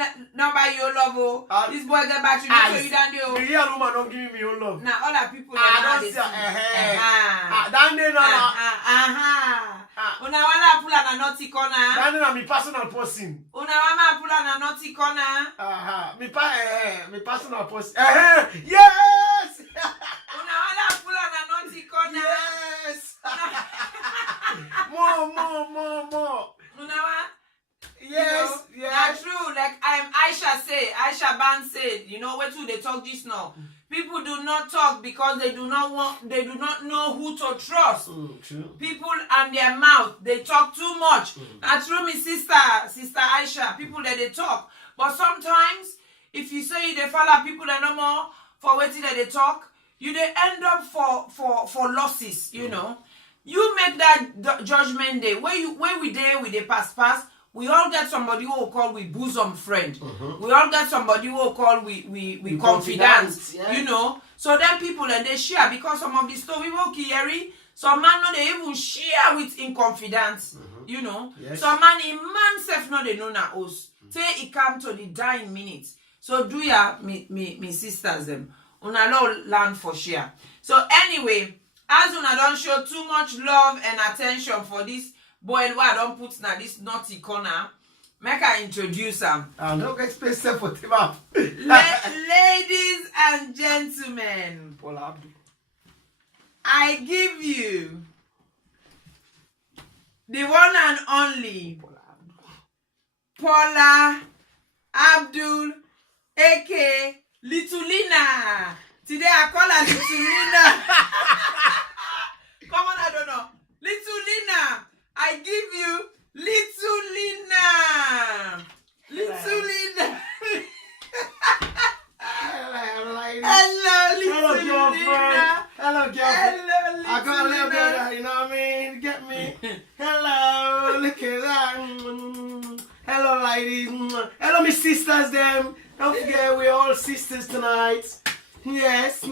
buy your love. This boy get back to you, so you don't do. The real woman don't give me own love. Now all the people don't say down there now. Una wala pula na naughty corner. Down there me personal person. Una wala pula na naughty corner. Me personal person. Yes. Una wala pula na naughty corner. Yes. More. Una wala. Yes, you know, that's true. Like Aisha Ban said, you know, where do they talk this now? People do not talk because they do not know who to trust. True. People and their mouth, they talk too much. That's true, my sister Aisha. People that they talk. But sometimes, if you say they follow people that no more for waiting that they talk, you they end up for losses, you know. You make that judgment day. When we there with the past, we all get somebody who will call we bosom friend. We all get somebody who will call we confidant, you know. So then people and they share, because some of the story will carry, some man no they even share with in confidence, you know. Yes. Some man in man self no they know na us. Say it come to the dying minutes. So do ya me sisters them. Una learn for share. So anyway, as una don't show too much love and attention for this boy who I don't put na this naughty corner, make I introduce him. I don't expect self for him up. Ladies and gentlemen, I give you the one and only Paula Abdul, aka Litulina. Today I call her Litulina. Come on, I don't know. Litulina. I give you Litulina. Hello, Litulina. Hello, girlfriend. I got a little bit of that, you know what I mean? Get me? Hello, look at that. Hello, ladies. Hello, my sisters, them. Don't forget, we're all sisters tonight. Yes.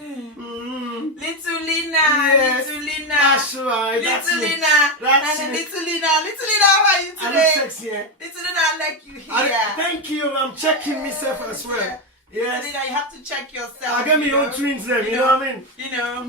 Litulina, yes, Litulina. That's right. Litulina. Litulina, how are you today? I look sexy, yeah? Litulina, I like you here. Thank you. I'm checking myself as well. Yes. Litulina, you have to check yourself. I get me own twins them, you know what I mean? You know.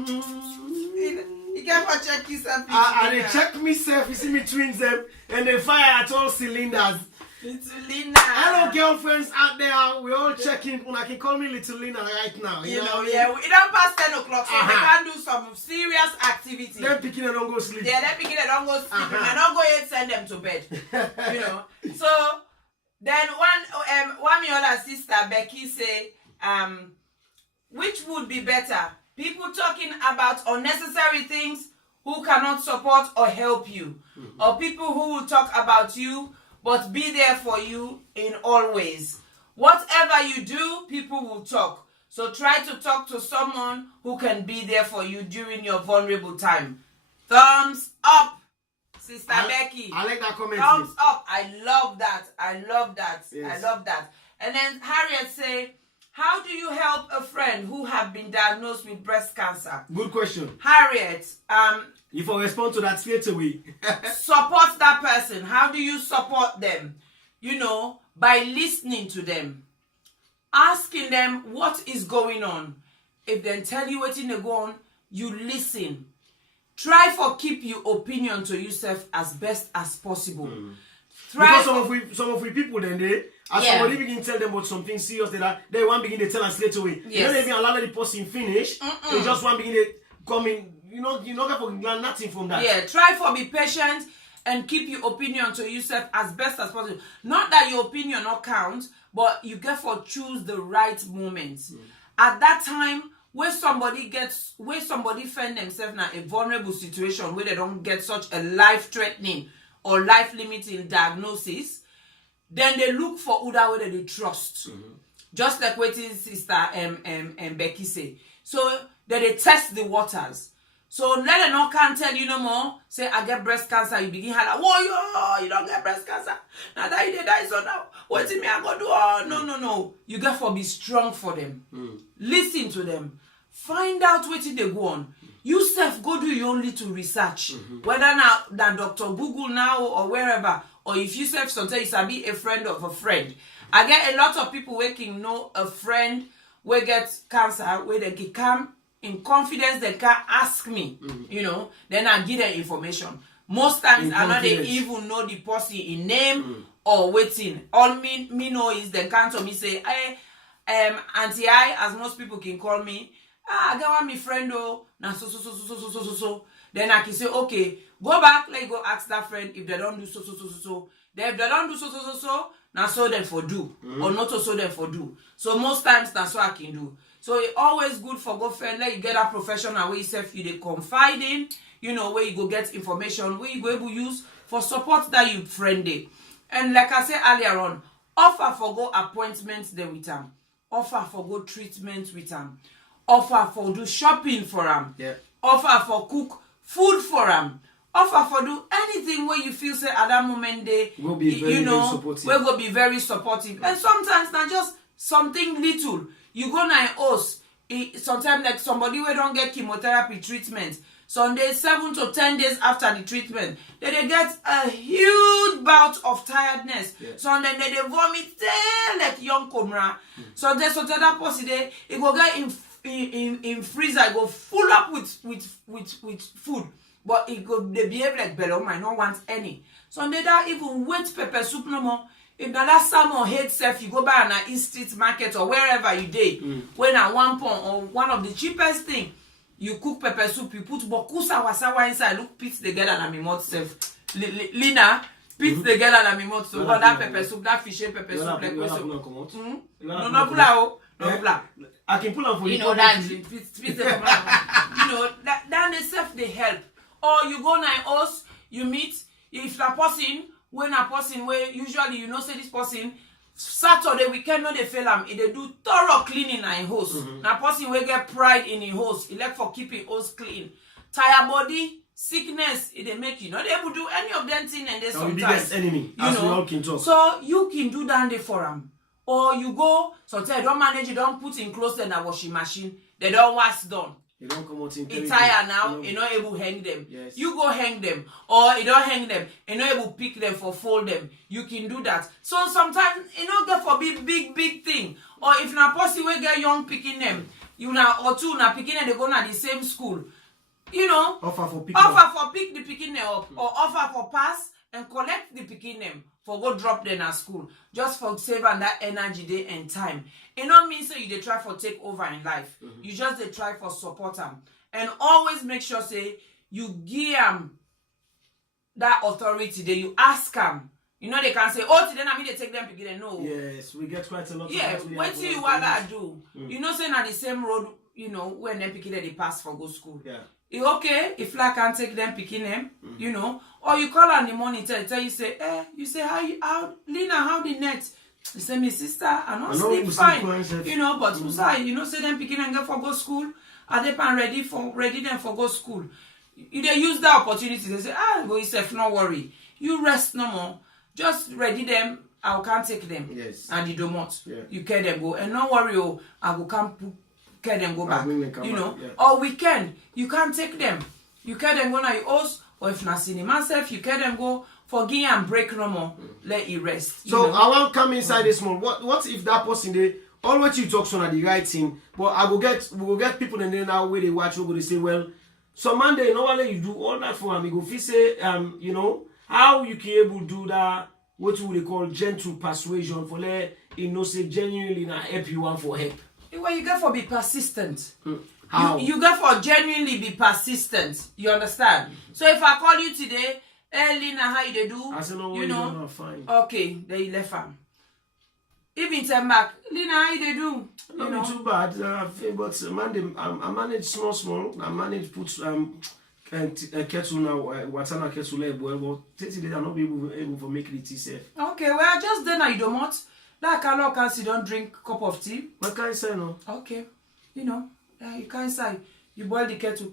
You can't check yourself. I check myself, you see me twins them, and they fire at all cylinders. Litulina. Hello, girlfriends out there. We're all checking. I can call me Litulina right now. You know, yeah. It don't pass 10 o'clock, so they can do some serious activity. They're picking and don't go sleep. Yeah, they're picking and don't go sleep. And don't go yet send them to bed. You know. So then one my other sister Becky say, which would be better? People talking about unnecessary things who cannot support or help you, or people who will talk about you but be there for you in all ways. Whatever you do, people will talk. So try to talk to someone who can be there for you during your vulnerable time. Thumbs up, Sister Becky. I like that comment. Thumbs up. I love that. I love that. Yes. I love that. And then Harriet say, how do you help a friend who have been diagnosed with breast cancer? Good question. Harriet, if I respond to that straight away. support that person. How do you support them? You know, by listening to them. Asking them what is going on. If they tell you what they go on, you listen. Try for keep your opinion to yourself as best as possible. Because some of we people then somebody begin to tell them about something serious they want begin to tell us straight away. Yes. You don't even allow the person finish. They just want begin to come in. You not get for nothing from that. Yeah, try for be patient and keep your opinion to yourself as best as possible. Not that your opinion not count, but you get for choose the right moments. At that time, where somebody find themselves in a vulnerable situation where they don't get such a life-threatening or life-limiting diagnosis, then they look for other way that they trust. Just like what his sister Becky say. So they test the waters. So let them not can't tell you no more. Say I get breast cancer, you begin holler, whoa, you don't get breast cancer. Now that you die so now. What me I go do? Oh, no. You get for be strong for them. Listen to them. Find out what they go on. You self go do your own little research. Whether now that Dr. Google now or wherever, or if you self sometimes you be a friend of a friend. I get a lot of people working know a friend where get cancer where they can come in confidence. They can ask me, you know, then I give them information. Most times I not they even know the person in name or waiting. All me know is they come to me say, hey, Auntie I, as most people can call me. I got one my friend now so. Then I can say, okay, go back, let go ask that friend if they don't do so. Then if they don't do so, now so them for do. Or not so them for do. So most times that's what I can do. So it's always good for go friend, let you get a professional where you self you they confide in, you know, where you go get information, where you go able use for support that you friendly. And like I said earlier on, offer for go appointments there with them. Offer for go treatment with them. Offer for do shopping for them. Yeah. Offer for cook food for them. Offer for do anything where you feel say at that moment they will be very, very supportive. We'll go be very supportive. And sometimes not just something little. You go na house. Sometimes like somebody who don't get chemotherapy treatment. Sunday 7 to 10 days after the treatment, they get a huge bout of tiredness. Yeah. So then they vomit like young cobra. So there's that person there, it go get in freezer, go full up with food. But it go they behave like bello might not want any. So they don't even wait pepper soup no more. If the last salmon head self, you go buy on an East Street market or wherever you did, when at £1 or one of the cheapest thing, you cook pepper soup, you put boku sawa inside, look pit together and my mouth self. Lina, pit together and my mouth. So that pepper soup, that fish pepper soup like this. No pula. I can pull on for you. You know that you know that they self they help. Or you go na house, you meet if a person when a person where usually you know say this person Saturday weekend no they fail am, they do thorough cleaning in house. Na person will get pride in his house, he like for keeping house clean. Tire body, sickness, they make you not able to do any of them things and they sometimes. The biggest enemy, as we all can talk. So you can do that day for them. Or you go, sometimes don't manage, you don't put in clothes in a washing machine, they don't wash done. You don't come out in it's tired now, you're not able to hang them. Yes. You go hang them. Or you don't hang them, you're not able to pick them for fold them. You can do that. So sometimes, you know, get for big thing. Or if na person will get young picking them, you know, or two na picking them, they go to the same school. You know, offer for pick the picking them up. Or offer for pass and collect the picking them for go drop them at school. Just for saving that energy day and time. It not mean say you they try for take over in life. You just they try for support them. And always make sure say you give them that authority. Then you ask them. You know they can say, oh, today I mean they take them picking them. No. Yes, we get quite a lot. Yeah, wait till you what I do. You know, say na the same road. You know when they picking them, they pass for go school. Yeah. It's okay if I can't take them picking them. You know, or you call her in the morning tell you say, you say how Lena how the net He say, my sister, I not I know sleep you fine. sleep You know, but say them picking and get for go school. Are they pan ready them for go school? You they use that opportunity. They say, go yourself, no worry. You rest no more. Just ready them. I can't take them. Yes. And you don't want. Yeah. You carry them go. And no worry, I will come carry them go back. You know. Yeah. Or weekend, you can't take them. You carry them go now your house. Or if not cinema self, you carry them go for give and break no more. Let it rest. So you know? I want come inside this one. What if that person they always you talk so at the right thing, but we will get people and then now where they watch over they say, well, so Monday normally you do all that for them. You go say, you know, how you can able to do that, what would they call gentle persuasion for let you know say genuinely now help you want for help. Well, you got for be persistent. How? You got for genuinely be persistent. You understand? So if I call you today, hey Lina, how you do? I said, no, you know, not fine. Okay, then you left him. Even time back, Lina, how you do? Not too bad, but Monday I manage small. I manage put kettle now, watana kettle level. But today I not be able to make the tea safe. Okay, well just then you don't want that color can you don't drink cup of tea. What can I say no? Okay, you know, you can't say you boil the kettle,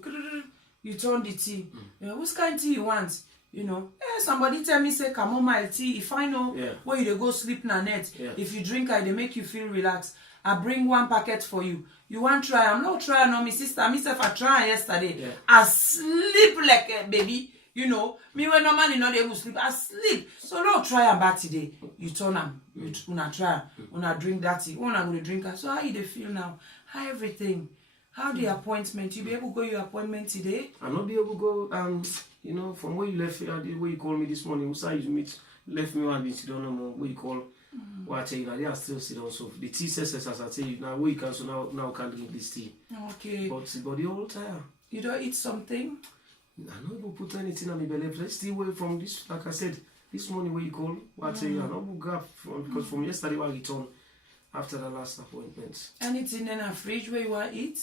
you turn the tea. You know, which kind of tea you want? You know, somebody tell me say chamomile tea. If I know where you go sleep na net, if you drink it, they make you feel relaxed. I bring one packet for you. You want try? I'm not trying on my sister. Myself I tried yesterday. Yeah. I sleep like a baby. You know, me when normally not able to sleep, I sleep. So don't try and back today. You turn them. You wanna try. Wanna drink that tea. Wanna go to drink her. So how you they feel now? How everything? How the appointment? You be able to go your appointment today? I'll not be able to go. You know, from where you left here, where you called me this morning, who you meet, left me one sit down no more. Where you call, what I tell you that they are still sit down. So the tea says as I tell you now, where you can so now can't drink this tea. Okay. But the body all tired. You don't eat something? I not even put anything on my belly. Let's stay away from this. Like I said, this morning where you call, what I tell you, I not go because from yesterday I returned after the last appointment. Anything in a fridge where you want to eat?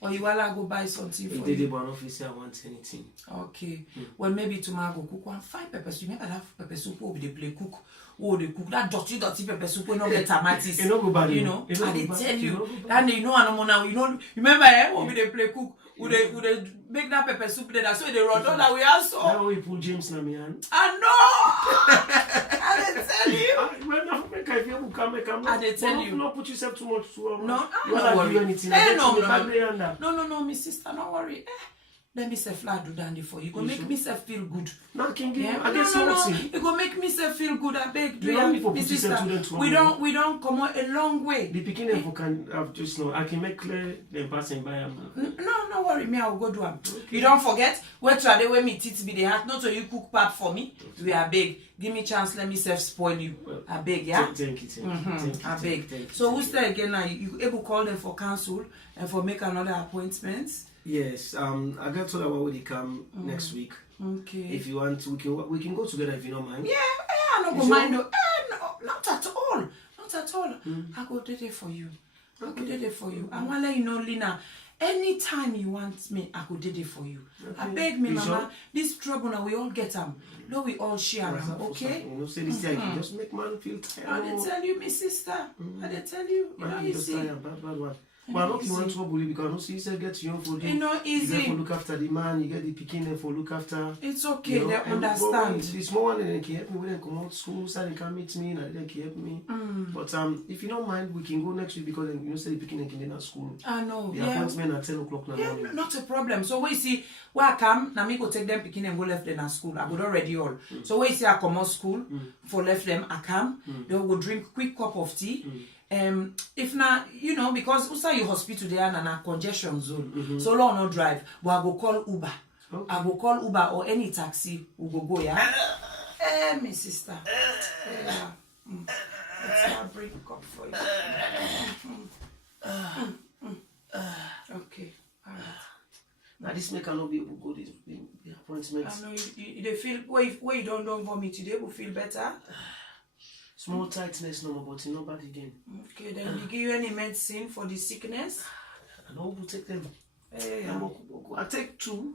Or you want to go buy something for you? But officer, I want anything. Okay. Well, maybe tomorrow go cook one fine pepper soup. You never have pepper soup over the play cook. Oh, they cook that dirty pepper soup. We not get tomatoes. You know go bad. You know. And they tell you. And you know, and now you know. Remember, when they play cook, would they make that pepper soup there? That's why they run down that we also. Now we pull James na me hand. I know. And they tell you. When I make I feel come. And they tell you. Not put yourself too much to. No, you don't worry. No, my sister, don't worry. Let me say flat do dandy for you. Go make myself feel good. No, I can give yeah? I guess no. You go make myself feel good. I beg. Do you sister? We don't come out a long way. The beginning of can have just know. I can make clear the passing by them. No worry. Me, I will go do them. Okay. You don't forget. Where try where me teeth be the heart. Not so you cook pap for me. We are beg. Give me chance. Let me self spoil you. I beg. Yeah. Thank you. I beg. So who's there again now? You able call them for cancel and for make another appointment? Yes, I got told about when they come next week. Okay. If you want, we can go together if you don't mind. Yeah, I don't go mind. No, not at all. Not at all. I go do it for you. I go do it for you. I want to let you know, Lina. Anytime you want me, I go do it for you. Okay. I beg me, Mama. Sure? This trouble now we all get them. No, we all share them. Okay. You know, say this thing, just make man feel tired. I did tell you, my sister. I did tell you. You know, you see. Bad one. But I don't want trouble because you said get young for you know, easy. You get for look after the man, you get the picking for look after. It's okay, you know, they understand. The small one they can help me when they come out school, so they can meet me and they can help me. But if you don't mind, we can go next week because you know say the picking can at school. I know. The appointment at 10 o'clock in the morning. Not a problem. So we see where I come, now me go take them picking and go left them at school. I go already all. So we see I come out school for left them, I come, they will drink quick cup of tea. If not, you know, because also you hospital there and a congestion zone, so long no drive, but I go call Uber. Okay. I go call Uber or any taxi. We go, yeah. My sister. Yeah. Let's bring a cup for you. Okay. All right. Now this make I not be able to go to the appointment. I know you feel where you don't vomit today will feel better. Small tightness no more, but not bad again. Okay, then they give you any medicine for the sickness? I know who take them. Hey, I take 2.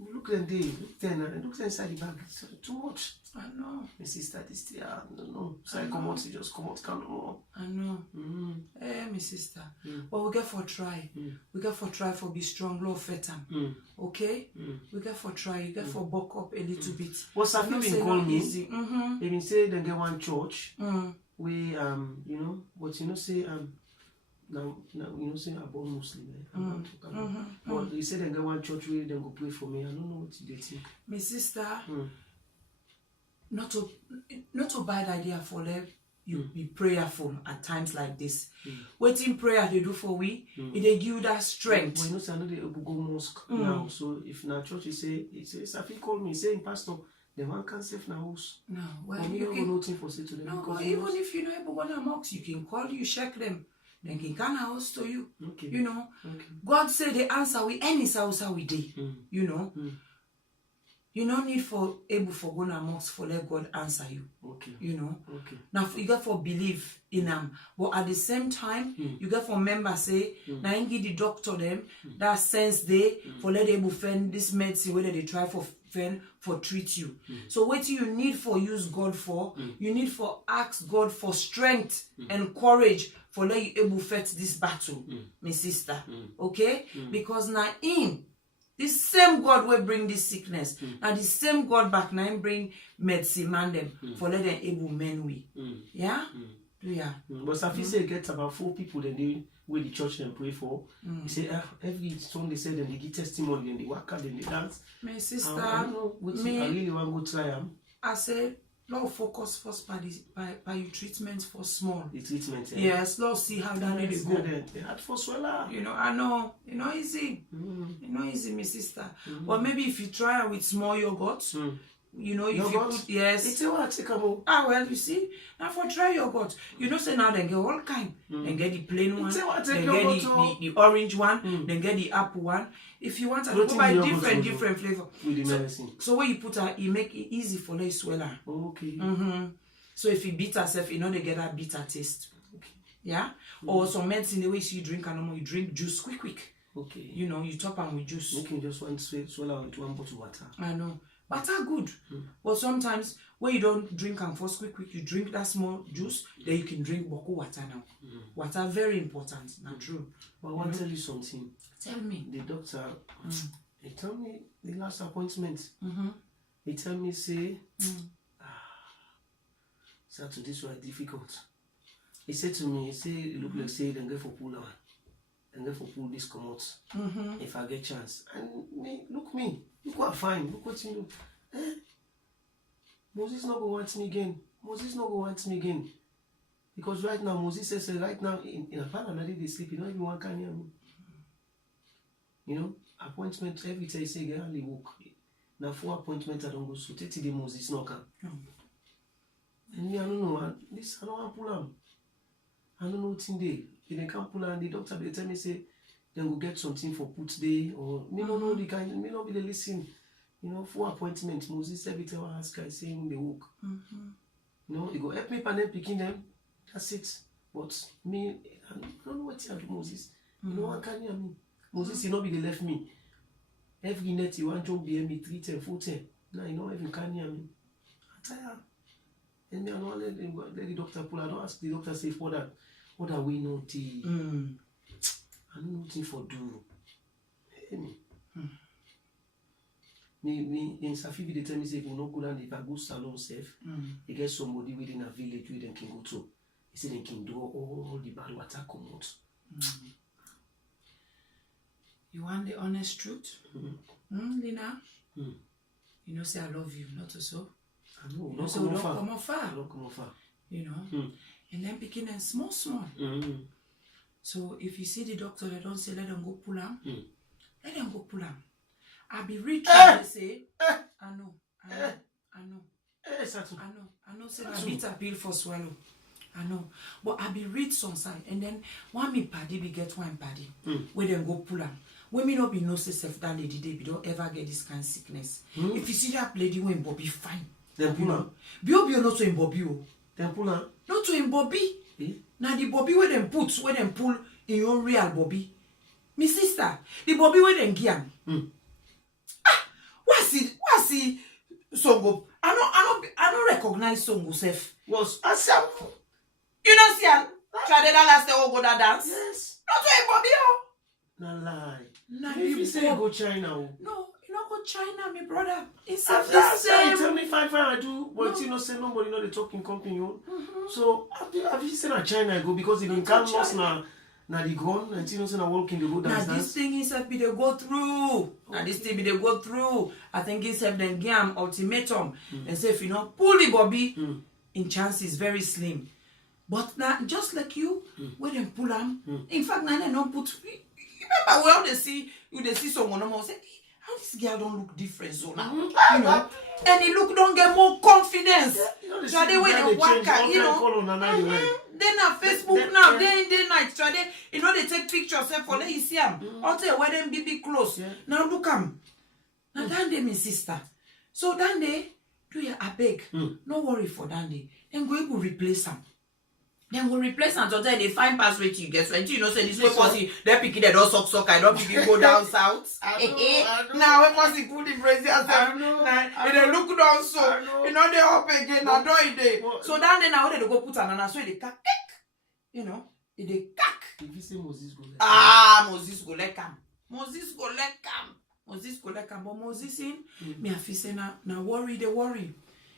Look at them, look inside the bag. It's too much. I know. My sister, this thing, I don't know. So I come out, just come out, can't no more. I know. My sister. But we get for try. We get for try for be strong, love fetam. Okay? We get for try. You get for buck up a little bit. What's that been called me? Easy. They been say they get one church. We you know, but you know say now you know say about Muslim. But they say they get one church where they go pray for me. I don't know what they think. My sister. Not a bad idea for them. You be prayerful at times like this. Waiting prayer they do for we, it they give you that strength. But you know, say I know they go mosque now. So if na church he say Safi call me, say pastor, the one can save na house. No, well you can nothing for say to them. No, but even if you know able go na mosque, you can call you check them. Then can house to you. Okay. You know. Okay. God say the answer we any house we day. You know. You no need for able for go na mosque for let God answer you. Okay. You know. Okay. Now you got for believe in them, but at the same time, you got for member say now you give the doctor them that sense they for let able find this medicine whether they try for find for treat you. So what you need for use God for, you need for ask God for strength and courage for let you able fight this battle, my sister. Okay, because now in this same God will bring this sickness. Now the same God back now bring medicine man them for let them able men we. Yeah? Yeah. But Safi say get about 4 people then they where the church then pray for. He say every Sunday say then they give testimony and they work out and they dance. My sister, I don't know what I really want to go try them. I said Lord focus first by your treatment for small. The treatment. Yes, Lord see how that they go. They had for swallow. You know, I know. You know easy. You know easy, my sister. But maybe if you try with small yogurt, you know, if yogurt? you put It's a what take about. well, you see, now for try yogurt, you know, say now they get all kind. Then get the plain one, then get the orange one, then get the apple one. If you want to go buy different flavor. With the medicine. So when you put it make it easy for the swallow. Okay. So if you beat yourself, you know they get that bitter taste. Okay. Yeah? Or some medicine the way you drink and you drink juice quick. Okay. You know, you top them with juice. You can just want swallow into 1 bottle water. I know. Butter good. But sometimes when you don't drink and first quick, you drink that small juice, then you can drink boku water now. Water very important, not true. But I want to tell you something. Tell me. The doctor, he told me the last appointment. He tell me say, Saturday this was difficult. He said to me, he say it look like say then go for pull out. Then go for pull this come out. If I get chance. And me, look what I find, look what you do. Moses not going to want me again. Moses not going to want me again. Because right now, Moses says right now in a parallel they sleep, you don't even want to hear me. You know, appointment every time you say get early work. Now 4 appointments I don't go so 30 days Moses not come. And me I don't know, this I don't want to pull them. I don't know what's in there. If they can't pull and the doctor they tell me say then we'll get something for put day or me don't know the kind me not be the listen. You know, 4 appointments, Moses every time I ask I saying they work. You know, it go help me panel picking them. That's it. But me I don't know what you do Moses. You know what can you mean? Moses you not be the left me. Every night you want to be me 310, 410. Now you know even can you mean? I'm tired. And me I don't let the doctor pull. I don't ask the doctor say for that. What are we not I don't know nothing for do. Me in Safi they tell me say if you no go and if I go salon safe, you get somebody within a village where they can go to. He said they can do all the bad water come out. You want the honest truth? Lina? You know say I love you, not so. I know, You know, so don't come off far. Don't come off far. You know? And then picking them small. So if you see the doctor, they don't say let them go pull them. Let them go pull them. I'll be rich they say. I know. I know. Say I bitter pill for swallow. I know. But I be read some sign and then one me paddy be get one paddy. Where them go pull them. When me not be no say self that lady they don't ever get this kind of sickness. If you see that lady when Bobby fine. Then pull her. Bio not to in Bobby. Then pull her. Not to in Bobby. Now the Bobby where them put, where them pull in your real Bobby. Me sister, the Bobby where them give. see Songo. I don't recognize Songo self. Was I said, You don't see her. Try that last day go that dance. yes. Not to Bobby. No lie. Nah, If you say go China, No, you not go China, my brother. It's after the that, same. tell me fine, I do. But you know, say nobody know the talking company. So have you seen a China I go because if you can't lost na the gun and you know say na walk in the road Now and this thing is be they go through. Now this thing be they go through. I think it's them game ultimatum and say if you know pull the Bobby, in chance is very slim. But now just like you, when them pull them, in fact now they don't put. Remember when they see someone and say, how this girl don't look different so now, you know, and he look don't get more confidence. So they way they work out, you know. Then on Facebook now, day in day night, so they, you know, they take pictures for let you see them. Until where them be close. Now look them. Now Dande my sister. So Dande, do you a beg? No worry for Dande. Then go replace them. Then we'll replace and until they find pass rate you get. So you know, say this way possible, they pick it, they don't suck, I don't pick it, go down south. I know. Now we must put the brazier and they look down so, you know, they up again, I don't they. So then now they go put another, so they cack, you know, they cack. If you say Moses go let Moses go let come. Moses go let come. But Moses in, me have say now worry, they worry.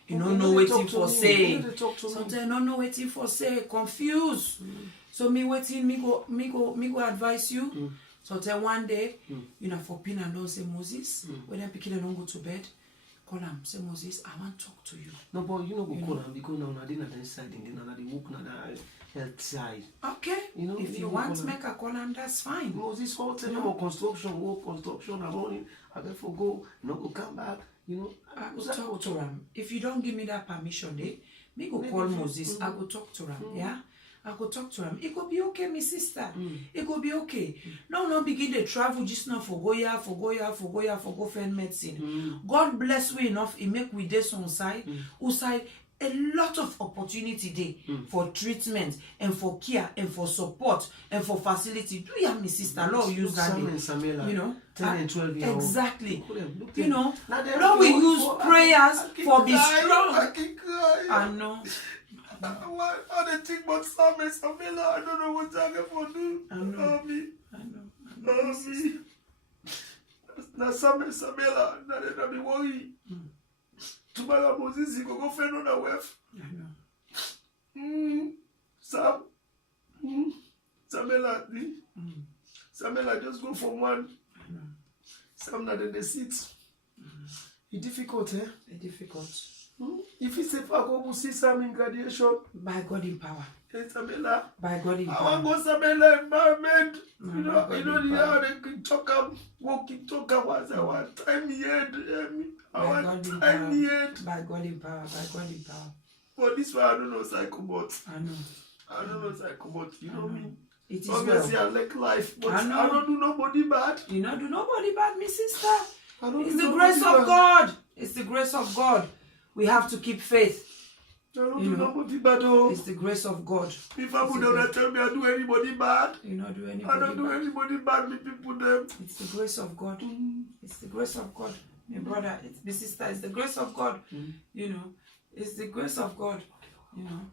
You don't know waiting for say. Sometimes you don't know waiting for say. Confused. So me waiting, me go advise you. So tell one day, you know, for pin and don't say Moses. When them picking and don't go to bed, call him. Say Moses, I want to talk to you. No, but you know go call him because now they not inside, they not they walk now the health side. Okay. You know, if you want to make a call him, that's fine. Moses whole tell about construction, about I get for go, no go come back. You know, I go talk to him. If you don't give me that permission, me go call Moses. I go talk to him. Yeah, I go talk to him. It go be okay, my sister. It go be okay. No begin to travel just now for go find medicine. God bless we enough. He make we this on side. Outside a lot of opportunity there for treatment and for care and for support and for facility. Do you have my sister? Lord use that. You know, 10 and 12 years exactly. Look you know, Lord we use prayers for be strong. I know. I don't think about Samela. I don't know what I'm going to do. I know. Now Samela, now they don't be worried. Tomorrow Moses, he go fend on the wave. I know. Sam. Samela, Samela just go from one. I know. Sam not in the seat. It's difficult, eh? It's difficult. If it's a go see Sam in graduation. By God in power. Hey, Samela. By God in power. I want to go Samela environment. You know the how they can talk up, walking talk up once I want time head. I want time head. By God in power. But this one I don't know psychobot. I know. I don't know psychobot. You know me. It is obviously well. I like life, but I don't do nobody bad. You not do nobody bad, my sister. It's the grace of God. It's the grace of God. We have to keep faith. I don't do nobody bad. Oh. It's the grace of God. If I would not tell me I do anybody bad. You not do anybody I don't do anybody bad. Me people them. It's the grace of God. It's the grace of God. My brother, it's my sister. It's the grace of God. You know, it's the grace of God. You know.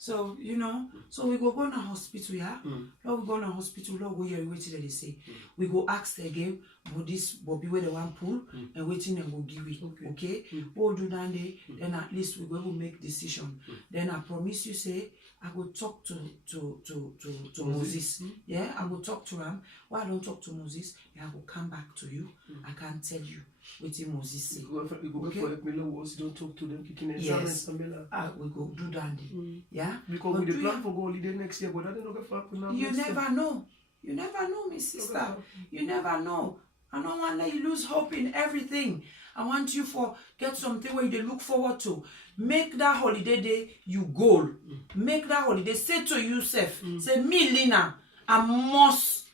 So, you know, so we go to hospital, yeah? Lord, we go to hospital, Lord, go here, waiting they say. We go ask again, but this Bobby where they want pull, and waiting and go give it, okay? We'll do that day, then at least we go make decision. Then I promise you, say, I go talk to Moses. Yeah, I will talk to him. Why I don't talk to Moses, I will come back to you. I can't tell you what Moses say. You go okay? For don't talk to them, kicking yes. We go do that. Yeah? Because but we the plan for go holiday next year, but I don't know if I now. You never know. You never know, my sister. You never know. I don't want to let you lose hope in everything. I want you for get something where you look forward to. Make that holiday day you goal. Make that holiday. Say to yourself, say, me, Lina, I must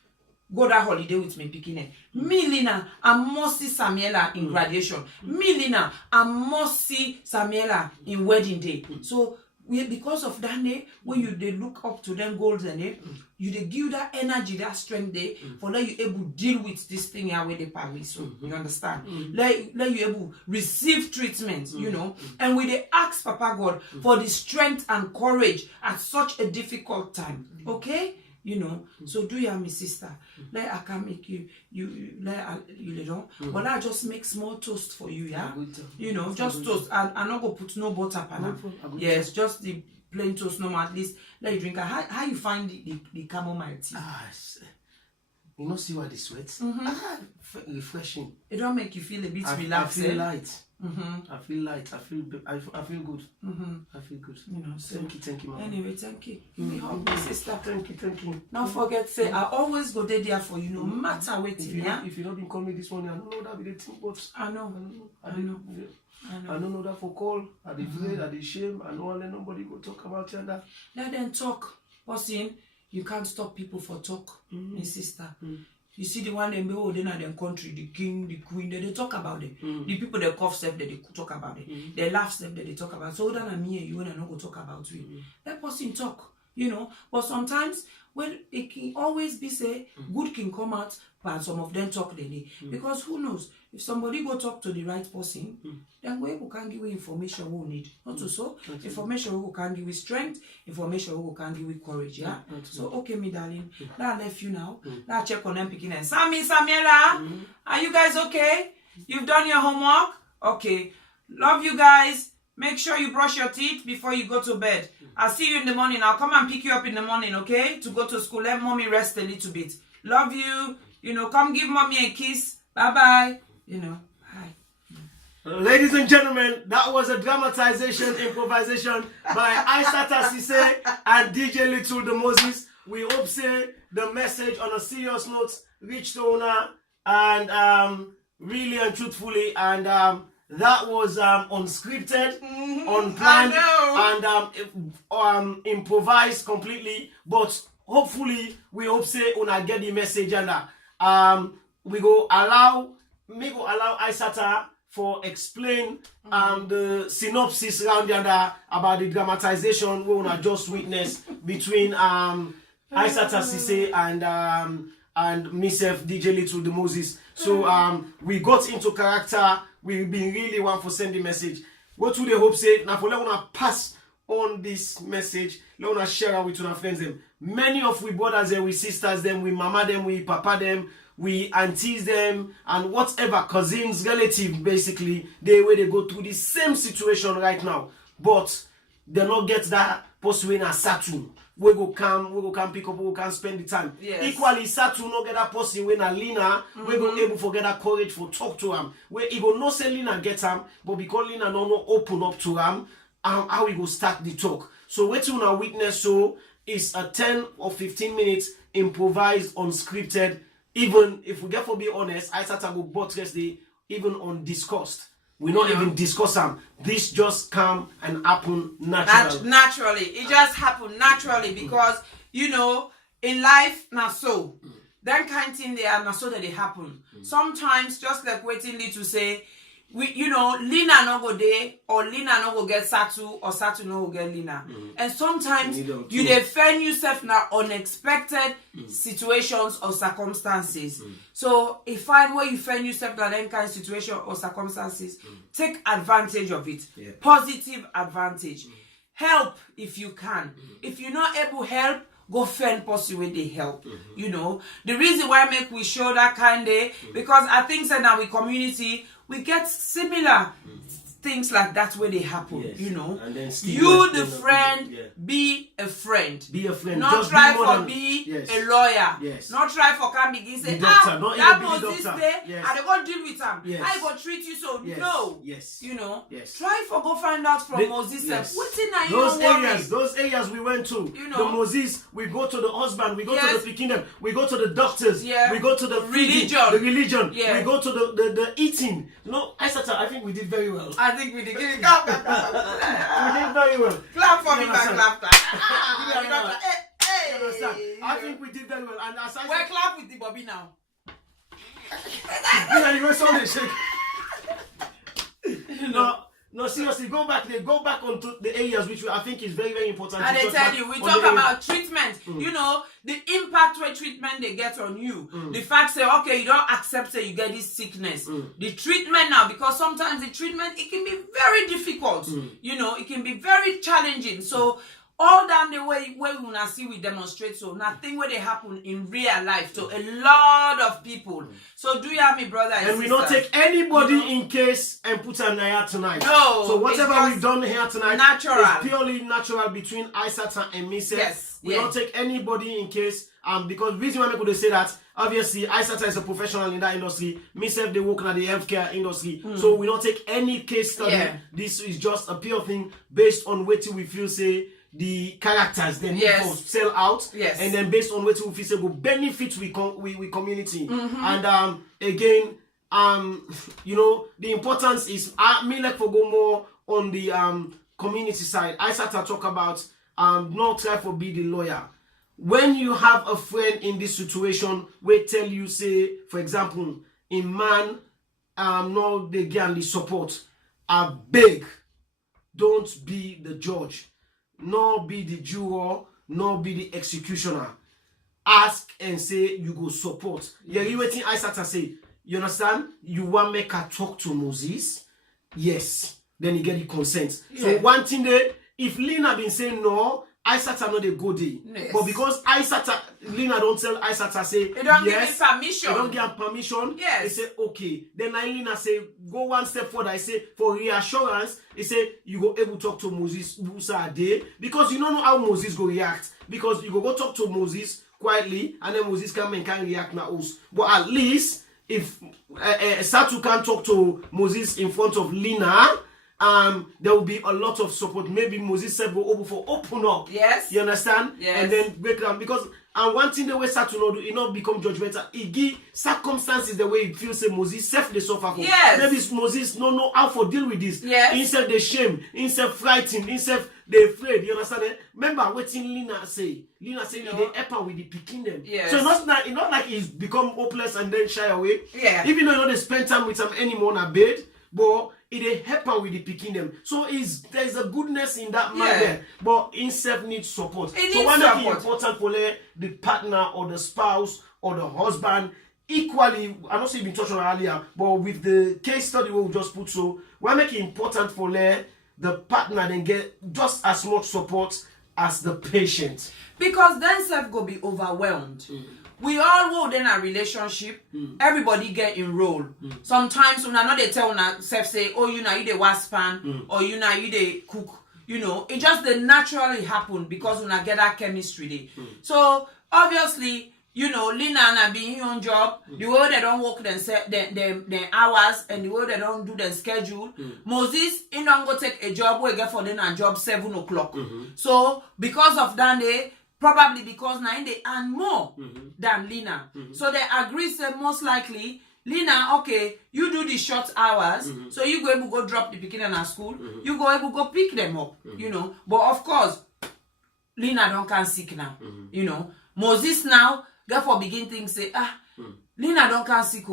go that holiday with me picking. Me, Lina, I must see Samuela in graduation. Me, Lina, I must see Samuela in wedding day. So because of that day, when you they look up to them goals and you they give that energy, that strength there for let you able deal with this thing here where they Paris. So you understand? Let you able receive treatment, you know, and we they ask Papa God for the strength and courage at such a difficult time. Okay? You know, so do ya, my sister. Like I can make you know. But I just make small toast for you, yeah. You know, just toast. I not go put no butter pan. Yes, just the plain toast. No, at least let you drink. How you find the chamomile tea? You know, see why the sweat? Refreshing. It don't make you feel a bit relaxed. I feel light. I feel light. I feel good. I feel good. You know, so thank you, Mama. Anyway, thank you. Give me hug, my sister. Thank you. Now forget, say I always go there for you, no matter what. If you don't been call me this morning, I don't know that be the thing, but I know. I don't know that for call. I dey afraid, I dey shame. I don't want let nobody go talk about you and that. Let them talk. Bossing, you can't stop people for talk, my sister. You see the one they go in their country, the king, the queen, they talk about it. The people they cough stuff, they talk about it. They laugh stuff, they talk about it. So then me and you and I not go talk about it. Let person talk, you know. But sometimes when it can always be say good can come out, but some of them talk the day. Because who knows? If somebody go talk to the right person, then we can give you information we need. Not to so information we can give you strength, information we can give you courage, yeah? So okay, me darling. Now I left you now. Now I check on them picking and Samira, are you guys okay? You've done your homework? Okay. Love you guys. Make sure you brush your teeth before you go to bed. I'll see you in the morning. I'll come and pick you up in the morning, okay? To go to school. Let mommy rest a little bit. Love you. You know, come give mommy a kiss. Bye-bye. You know, hi. Ladies and gentlemen, that was a dramatization, improvisation by Isatta Sisay and DJ Little the Moses. We hope say the message on a serious note reached the owner and really and truthfully, and that was unscripted, unplanned, and improvised completely. But hopefully, we hope say una get the message and we go allow Isatta for explain the synopsis around about the dramatization we wanna just witness between Isatta Sisay and myself, DJ Little the Moses. So we got into character. We've been really one for sending message. What do they hope say? Now for let una pass on this message, let una share it with our friends them. Many of we brothers them, we sisters them, we mama them, we papa them, we aunties them, and whatever cousins, relatives, basically, they go through the same situation right now. But they not get that person in a Saturn. We go come pick up, we can spend the time. Yes. Equally, Saturn not get that person when a Lina, we go able to get that courage for talk to him. Where he go no say Lina get him, but because Lina no open up to him, how we go start the talk. So what you now witness so is a 10 or 15 minutes improvised, unscripted. Even if we get to be honest, Isatta go buttress the even undiscussed. We not even discuss them. This just come and happen naturally. Naturally. It just happened naturally because, you know, in life, now so. That kind of thing, they are not so that they happen. Sometimes, just like waiting to say, you know, Lina no go there, or Lina no go get Satu, or Satu no go get Lina. And sometimes you defend yourself in unexpected situations or circumstances. So if find where you find yourself in that kind of situation or circumstances, take advantage of it. Positive advantage. Help if you can. If you're not able to help, go find person where they help. You know, the reason why make we show that kind of because I think that now we community we get similar things like that where they happen. You know, and then you the friend be a friend. Be a friend. Not just try for be a lawyer. Not try for can begin say that was this day and they go deal with them. I go treat you so no. You know. Try for go find out from Moses. What's in those areas we went to. You know, the Moses. We go to the husband. We go to the kingdom. We go to the doctors. We go to the religion. We go to the eating. No, Isatta, I think we did very well. I think we did. Give it clap. We did very well. Clap for me, clap. I think we did very well. And as I said, clap with the Bobby now. No, seriously, go back onto the areas which I think is very, very important. And they tell you, we talk about treatment. You know, the impact where treatment they get on you. The fact say, okay, you don't accept that you get this sickness. The treatment now, because sometimes the treatment, it can be very difficult. You know, it can be very challenging. So all down the way where we wanna see we demonstrate, so nothing where they happen in real life to a lot of people. So do you have me, brother and we don't take anybody in case and put an here tonight. No. So whatever we've done here tonight natural. is purely natural between Isatta and myself. Yes. We don't take anybody in case because reason why I could say that obviously Isatta is a professional in that industry. Myself they work in the healthcare industry. So we don't take any case study. This is just a pure thing based on what we feel say the characters then sell out, and then based on what we feel say will benefit we community. And again, you know, the importance is me like for go more on the community side. I start to talk about not try for be the lawyer. When you have a friend in this situation, we tell you say, for example, in man, no they get the support. I beg, don't be the judge. Nor be the juror, nor be the executioner. Ask and say you go support. You waiting Isatta say, you understand? You want make her talk to Moses? Yes. Then you get the consent. So one thing there, if Lena been saying no, Isatta know they go there. But because Lena don't tell Isatta say they don't give him permission. They don't give him permission. They say okay. Then Lena say go one step further. I say for reassurance, he say you go able to talk to Moses Musa a day because you don't know how Moses go react. Because you go talk to Moses quietly and then Moses can react now. But at least if Satu can talk to Moses in front of Lena, there will be a lot of support. Maybe Moses said go open up. Yes. You understand? Yes. And then break down because one thing the way Satu know do it not become judgmental. It give circumstances the way it feels say Moses self they suffer for. Yes. Maybe Moses no know how to deal with this. Yes. Instead they shame, instead frightened, instead they afraid. You understand? Remember what Lena say? Lena say they help her with the picking them. Yes. So it's not like he's become hopeless and then shy away. Yeah. Even though you know they spend time with him anymore on a bed, but it help her with the picking them. So there's a goodness in that man there. But himself needs support. So one thing important for the partner or the spouse or the husband equally, I don't say you've been touched on earlier, but with the case study we just put so why make it important for the partner then get just as much support as the patient. Because then self go be overwhelmed. We all hold in a relationship. Everybody get enrolled. Sometimes when I know they tell una self say, oh, you know you the wash pan or you know you the cook. You know, it just they naturally happen because when I get that chemistry day. So obviously, you know, Lena and I be in on job. The way they don't work their hours and the way they don't do their schedule. Moses, he don't go take a job where get for them a job 7 o'clock. So because of that day. Probably because now they earn more than Lena. So they agree say most likely, Lena, okay, you do the short hours, so you go able to go drop the picking in our school, you go able to go pick them up, you know. But of course, Lena don't can sick now, you know. Moses now, therefore begin things say, Lena don't can sick,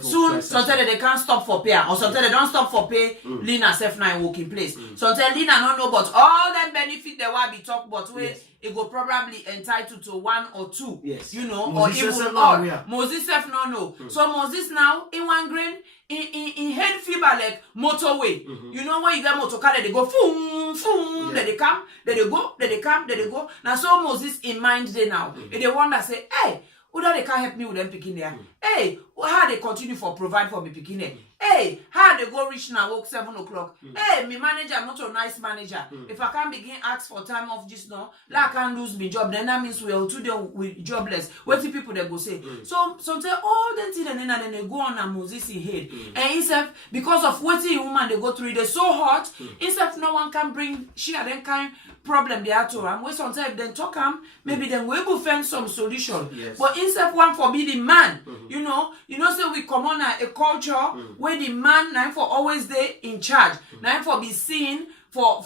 soon, sometimes they can't stop for pay, or sometimes they don't stop for pay, Lena self now work in place. Sometimes Lena don't know but all that benefit they will be talk about where it go probably entitled to 1 or 2, you know, Moses or even all. Moses self no know. So Moses now in one grain in head fever like motorway. You know when you get motor car, they go boom, boom, then they come, then they go, then they come, then they go. Now so Moses in mind they now. And they wonder say, hey, who they can't help me with them picking there? Hey, how they continue for provide for me picking there? Hey, how they go reach now work 7 o'clock? Hey, me manager not a nice manager. If I can't begin ask for time off just now, like I can't lose my job, then that means we are today with jobless. What do people they go say? So sometimes all them things and then they go on and Moses in head. And himself, because of what the woman they go through, they're so hot, himself no one can bring share them kind problem they are to him. Where sometimes then talk him, maybe then we will find some solution. But instead one for be the man, you know, say we come on a culture where the man now for always there in charge, now for be seen for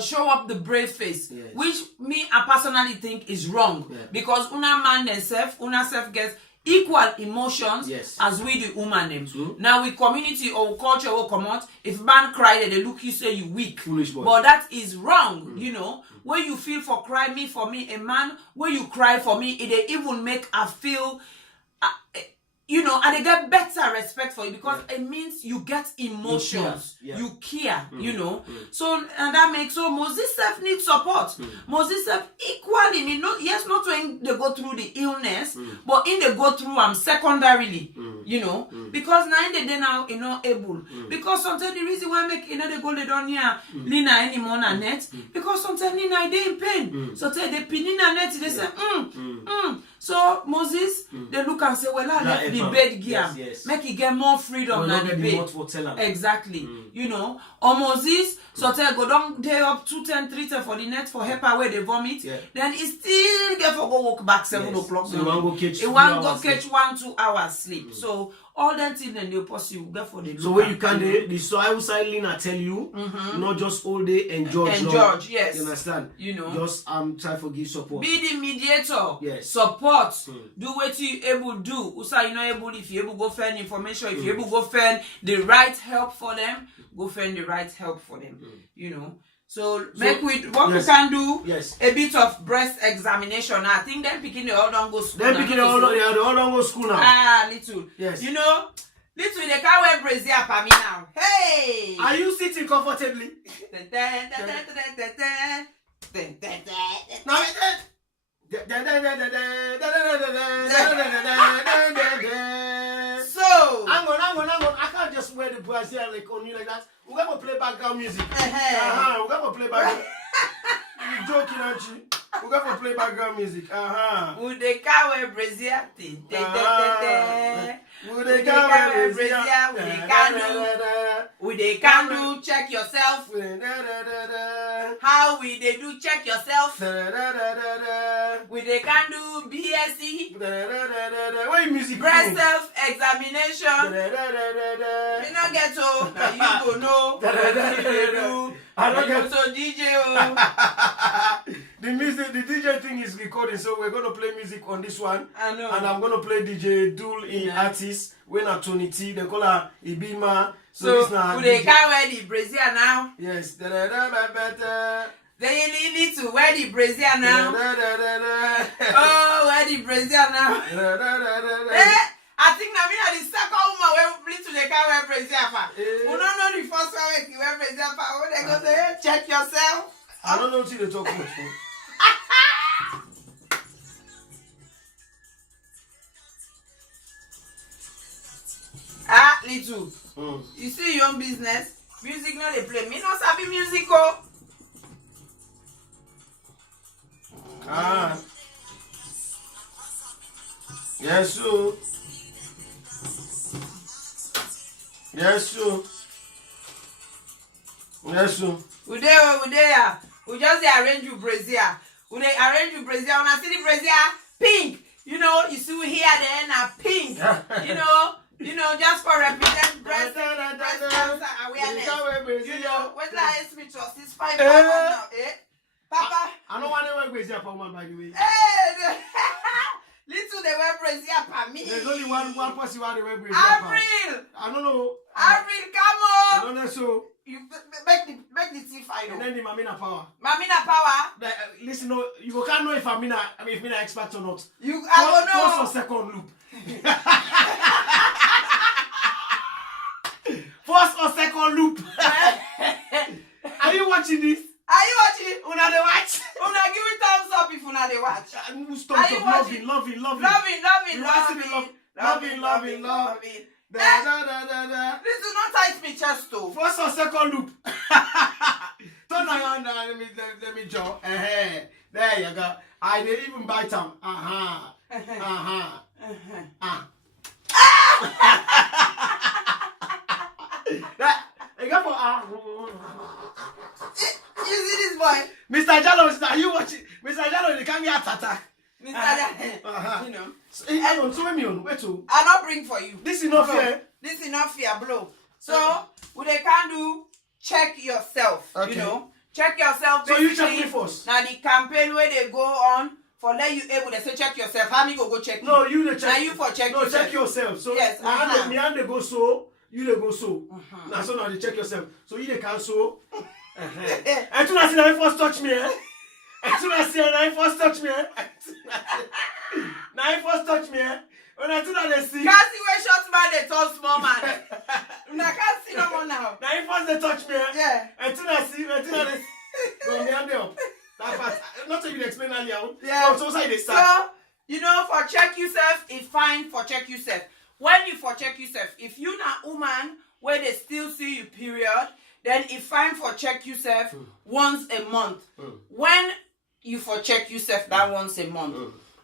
show up the brave face, which me I personally think is wrong because una man themself, una self gets equal emotions Yes. as we the woman them. True. Now we community or culture will come out. If man cry, they look you say you weak. Foolish boy. But that is wrong, you know. When you feel for cry me for me, a man, when you cry for me, it even make I feel you know, and they get better respect for you because it means you get emotions, you care, you know. So and that makes so Moses self needs support. Moses self equally need not not when they go through the illness, but in they go through secondarily, you know, because now they now not able. Because sometimes the reason why make they go they don't hear Lina anymore na net because sometimes Lina they in pain. So they pin in net they say So Moses they look and say well I left the bed gear make he get more freedom than the bed. Exactly. You know, or Moses so tell go down day up 2:10, 3:10 for the net for help away the vomit. Then he still get for go walk back 7 o'clock. So he want go catch 1-2 hours sleep. So all that thing then they possible get for the so when you can the soil side Lina tell you not just all day and George. Yes. You understand? You know. Just try for give support. Be the mediator. Yes. Support. Do what you able do. Usa you not able if you able go find information, if you able go find the right help for them, go find the right help for them. You know. So make with what we can do a bit of breast examination. I think them picking the all don't go school. Them picking the all don't go school now. Ah, little. Yes. You know, little they can't wear brazier for me now. Hey! Are you sitting comfortably? Now so hang on. I can't just wear the brazier like on you like that. We're going to play background music. We're going to play background. You're joking, aren't you? We're going to play background music. Would they can't wear brazier? Would they can't wear brazier? Would they can do check yourself? How will they do check yourself? Would they can do BSc? What music? Breast self examination. You not get to now you go know what you do. I don't get so DJ. The music, the DJ thing is recording, so we're gonna play music on this one. I know. And I'm gonna play DJ Dul in artist. When at Tony T, they call her Ibima. So they can't wear the brazier now. Yes. Then you need to wear the brazier now. Oh, wear the brazier now. I think now me are the second woman where to they can't wear brazier for. We don't know the first one you wear brazier for. When they go say, hey, check yourself. I don't know what they talk about. Little. You see your own business. Music no they play. Me no sabi music oh. Yes, so. We there. We just arrange you brazier. We they arrange you brazier. When I see the brazier pink, you know, you see we here then a pink. You know, just for represent breast cancer awareness. You know, whether I speak to us, it's 5 now, Papa. I don't want to wear brazier for woman, by the way. Hey, little they wear brazier for me. There's only one person who wear brazier. Avril. I don't know. Avril, come on. I don't know so. You make the tea final. And then the Mamina power. Mamina power. Listen, no, you can't know if Mamina expert or not. I don't know. First or second loop. First or second loop. Are you watching this? Are you watching? Una they watch. Una give me thumbs up if una they watch. Thumbs up. Loving. This do not tight me chest too. First or second loop. Turn around and let me draw. There you go. I didn't even bite them. You see this boy? Mr. Jallo, are you watching? Mr. Jallo, they can't get attack. Mr. Jallo, you know. Hang on, show me on. Wait to. I'll not bring for you. This is not fair. This is not fair, blow. So, what they can do, check yourself. Okay. You know, check yourself. So you check me first. Now the campaign where they go on for let you able to say check yourself. How me go check? No, you the check. Now you for check no, yourself. check yourself. So yes, me and they go so, you they go so. Now so now they check yourself. So you they can so. And you see now first touch me, eh? And you see now first touch me, eh? Now first touch me, eh? When I do that, they see. Can't see where short man they touch small man. I can't see no more now. Now first they touch me, eh? Yeah. And you see, and they see. Go me and them. That part, not so you explain earlier. Yeah. So they start. So, you know, for check yourself, it's fine for check yourself. When you for check yourself, if you not woman where they still see you period, then it's fine for check yourself once a month. When you for check yourself that once a month.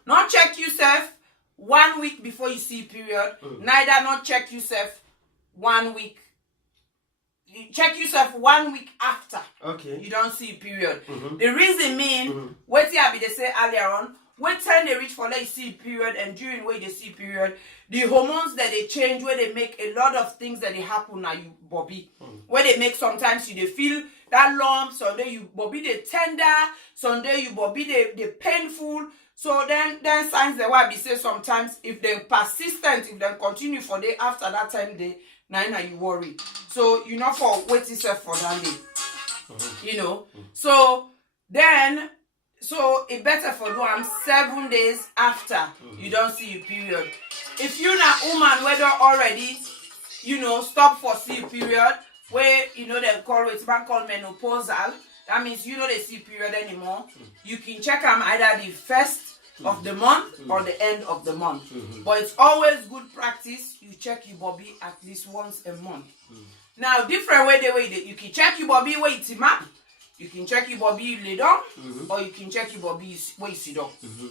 Not check yourself 1 week before you see period. Neither not check yourself 1 week. You check yourself 1 week after. Okay. You don't see period. The reason mean what I be they say earlier on. When time they reach for let you see period and during where they see period, the hormones that they change where they make a lot of things that they happen now you bobby. Where they make sometimes you they feel that lump, someday you bobby they tender, someday you bobby they painful. So then signs that why be say sometimes if they're persistent, if they continue for day after that time they now you worry. So you not for wait yourself for that day. You know. So then so it better for do 7 days after you don't see your period. If you not woman whether already, you know, stop for see period, where you know they call it man called menopausal, that means you know they see period anymore. You can check them either the first of the month or the end of the month. But it's always good practice you check your bobby at least once a month. Now different way you can check your bobby where it's map. You can check your bobby you lay down, or you can check your bobby where you sit down.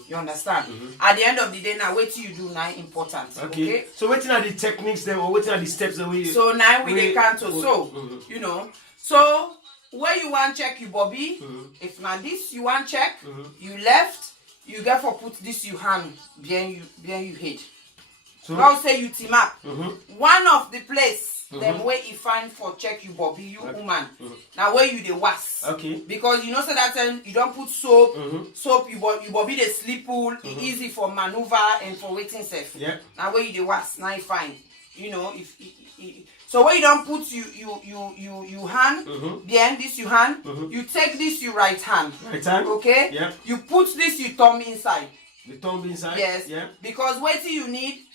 You understand? At the end of the day, now what you do now important. Okay. So what are the techniques then, or what are the steps that we? So now we they can't so you know. So where you want check your bobby, if now this you want check, you left, you get for put this you hand behind you head. So now say you team up. One of the place. Them where you find for check you bobby you woman. Now where you the was. Okay. Because you know so that time you don't put soap. Soap you bobby the sleep pool. It's easy for maneuver and for waiting safe. Yeah. Now where you the was. Now you find. You know if so where you don't put you hand behind this you hand. You take this you right hand. Right hand. Okay. Yeah. You put this you thumb inside. The thumb inside. Yes. Yeah. Because what you need.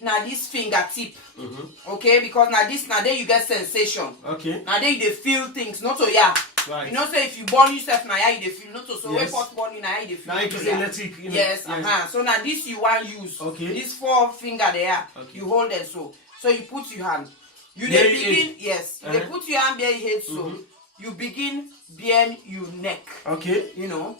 Now this fingertip, okay? Because now there you get sensation. Okay. Now there you feel things, not so yeah. Right. You know, say if you burn yourself now you feel not so yes. when first burn you now you feel. Now it is electric. You know. Yes, So now this you want use. Okay. This 4 finger there, you hold it so. So you put your hand. You they begin yes. You they put your hand behind your head so. You begin behind your neck. Okay. You know,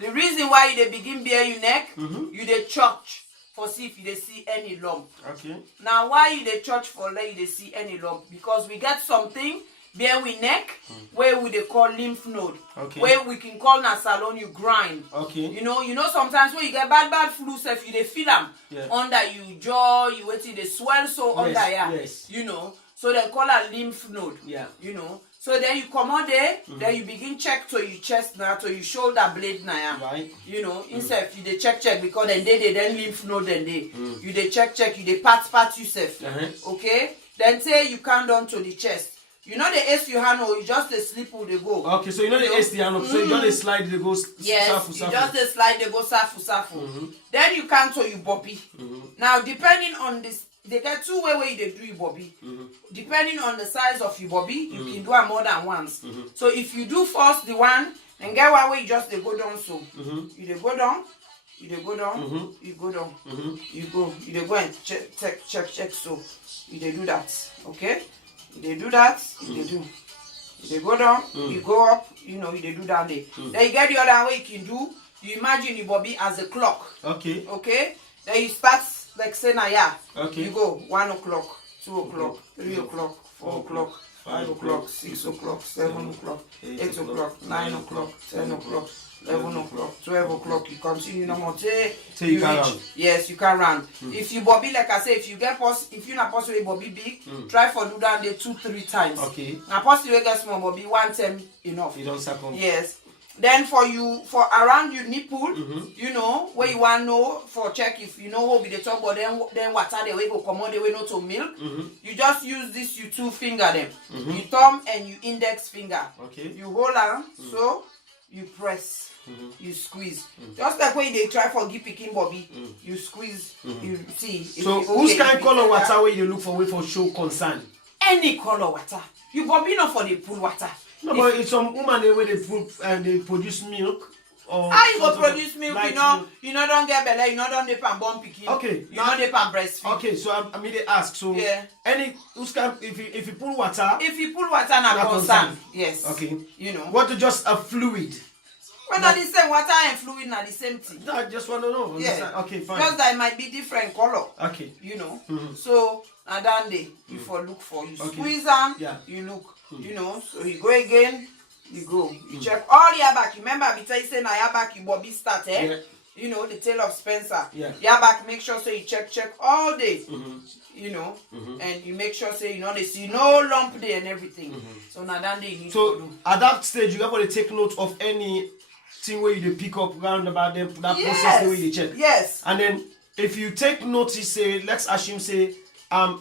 the reason why you they begin behind your neck, you they church. For see if you see any lump. Okay. Now why you the church for let you see any lump? Because we get something behind we neck where we they call lymph node. Okay. Where we can call na salon you grind. Okay. You know sometimes when you get bad flu self you they feel them under you jaw, you wait till they swell so under here. Yes. You know. So they call a lymph node. Yeah. You know. So then you come on there, then you begin check to your chest now, to your shoulder blade now. Right. You know, instead you they check because then they then lymph node then they. You they check, you they pat yourself. Okay? Then say you count down to the chest. You know the ace you hand or you just the sleep will they go. Okay, so you know the ace the hand up, so you don't slide they go yes, safu. You just the slide they go safu. Then you count to your bobby. Now depending on this they get 2 ways they do your bobby. Depending on the size of your bobby, you can do it more than once. So if you do first the one, and get one way, you just they go down so. You they go down, you they go down, you go down, you they go and check so. You they do that, okay? You they do that, you they do. You they go down, you go up, you know, you they do that day. Then you get the other way you can do. You imagine your bobby as a clock. Okay. Okay? Then you start like say na yeah. Okay. You go 1 o'clock, 2 o'clock, 3 o'clock, 4 o'clock, 5 o'clock, 6 o'clock, 7 o'clock, 8 o'clock, 9 o'clock, 10 o'clock, 11 o'clock, 12 o'clock. You continue no more till you can run. Yes, you can run. If you bobby like I say, if you not possible bobby big, try for do that day 2-3 times. Okay. Now possible get small bobby 1 time enough. You don't succumb. Yes. Then for around your nipple, you know, where you want to know for check if you know what be the top, but then water the way go come on the way not to milk. You just use this you two finger them, your thumb and your index finger. Okay. You hold on, so you press, you squeeze. Just like when they try for give picking Bobby, you squeeze, you see. So whose kind of color water where you look for way for show concern? Any color water. You Bobby not for the pool water. No, but it's some woman where they put and they produce milk. Or how you go produce milk? You know don't get belly, you know don't dip and born picking. Okay. You know dip and breastfeed. Okay, so I mean they ask. So yeah. Any who's kind if you pull water. If you pull water na concern. Yes. Okay. You know. What to just a fluid? When are the same water and fluid na the same thing. No, I just want to know. Yeah. Okay, fine. Just that it might be different color. Okay. You know. So and then you for look for you squeeze them. Yeah. You look. You know. So you go again. You go. You check all your back. Remember, I tell you say na your back you Bobby start Yeah. You know the tail of Spencer. Yeah. Your back. Make sure so you check all day. You know, and you make sure say you know they see no lump there and everything. So now that day you need to do. At that stage, you have to take note of any thing where you pick up round about them that process the way you check. Yes. And then if you take notice, say let's assume say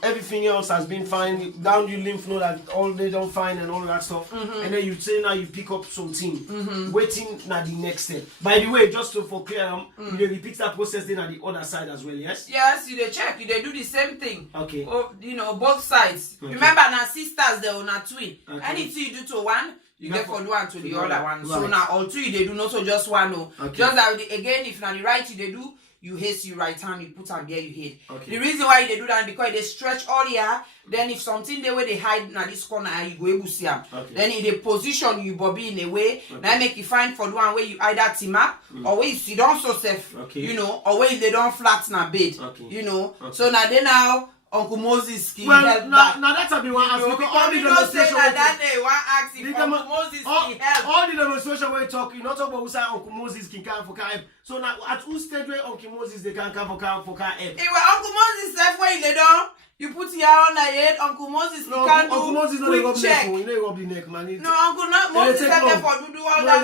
everything else has been fine, down your lymph node that all they don't fine and all that stuff, and then you say now you pick up something, waiting now the next step. By the way, just to for clear, you repeat that process then at the other side as well, yes? Yes, you they check, you they do the same thing. Okay. Oh, you know, both sides. Okay. Remember now sisters they are not twin. Okay. Anything you do to one, you get for one to the other one. Right. So now all two you they do not so just one no. Okay. Just that again if now the right you they do. You haste your right hand, you put them there, you hit. Okay. The reason why they do that is because they stretch all here. Then if something the way they hide now this corner, you go able to see them. Okay. Then in the position you Bobby in a way, now make you find for the one where you either team up or where you sit down so safe, you know, or where they don't flatten a bed, you know. So now they now Uncle Moses can help back. Now that's a big one. All the demonstration that day one ask if Uncle Moses can help. All the demonstration where you talk, you not talk about who say Uncle Moses can come for help. So now at who stage where Uncle Moses they can come for help? It was Uncle Moses left where they don't. You put your on the head, Uncle Moses can do Uncle Moses quick check. You know rub the neck, man. No, Uncle Moses left for do all that.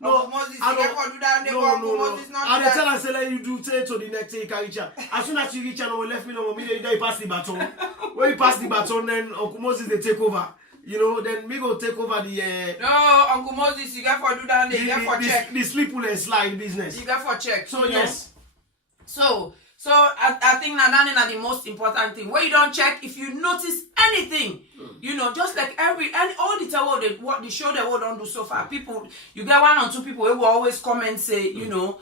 No, Uncle Moses left for do that. Uncle Moses not. I tell and say let you do say to the next day you can reach out. As soon as you reach out, no left me no me you pass the baton. When you pass the baton, then Uncle Moses they take over. You know, then me go take over the. No, Uncle Moses, you got for do that. You got for check. The sleep and slide business. You got for check. So yes. So I think that is the most important thing. Where you don't check if you notice anything, you know, just like all the time what the show they will don't do so far. People, you get 1 or 2 people who will always come and say, you know,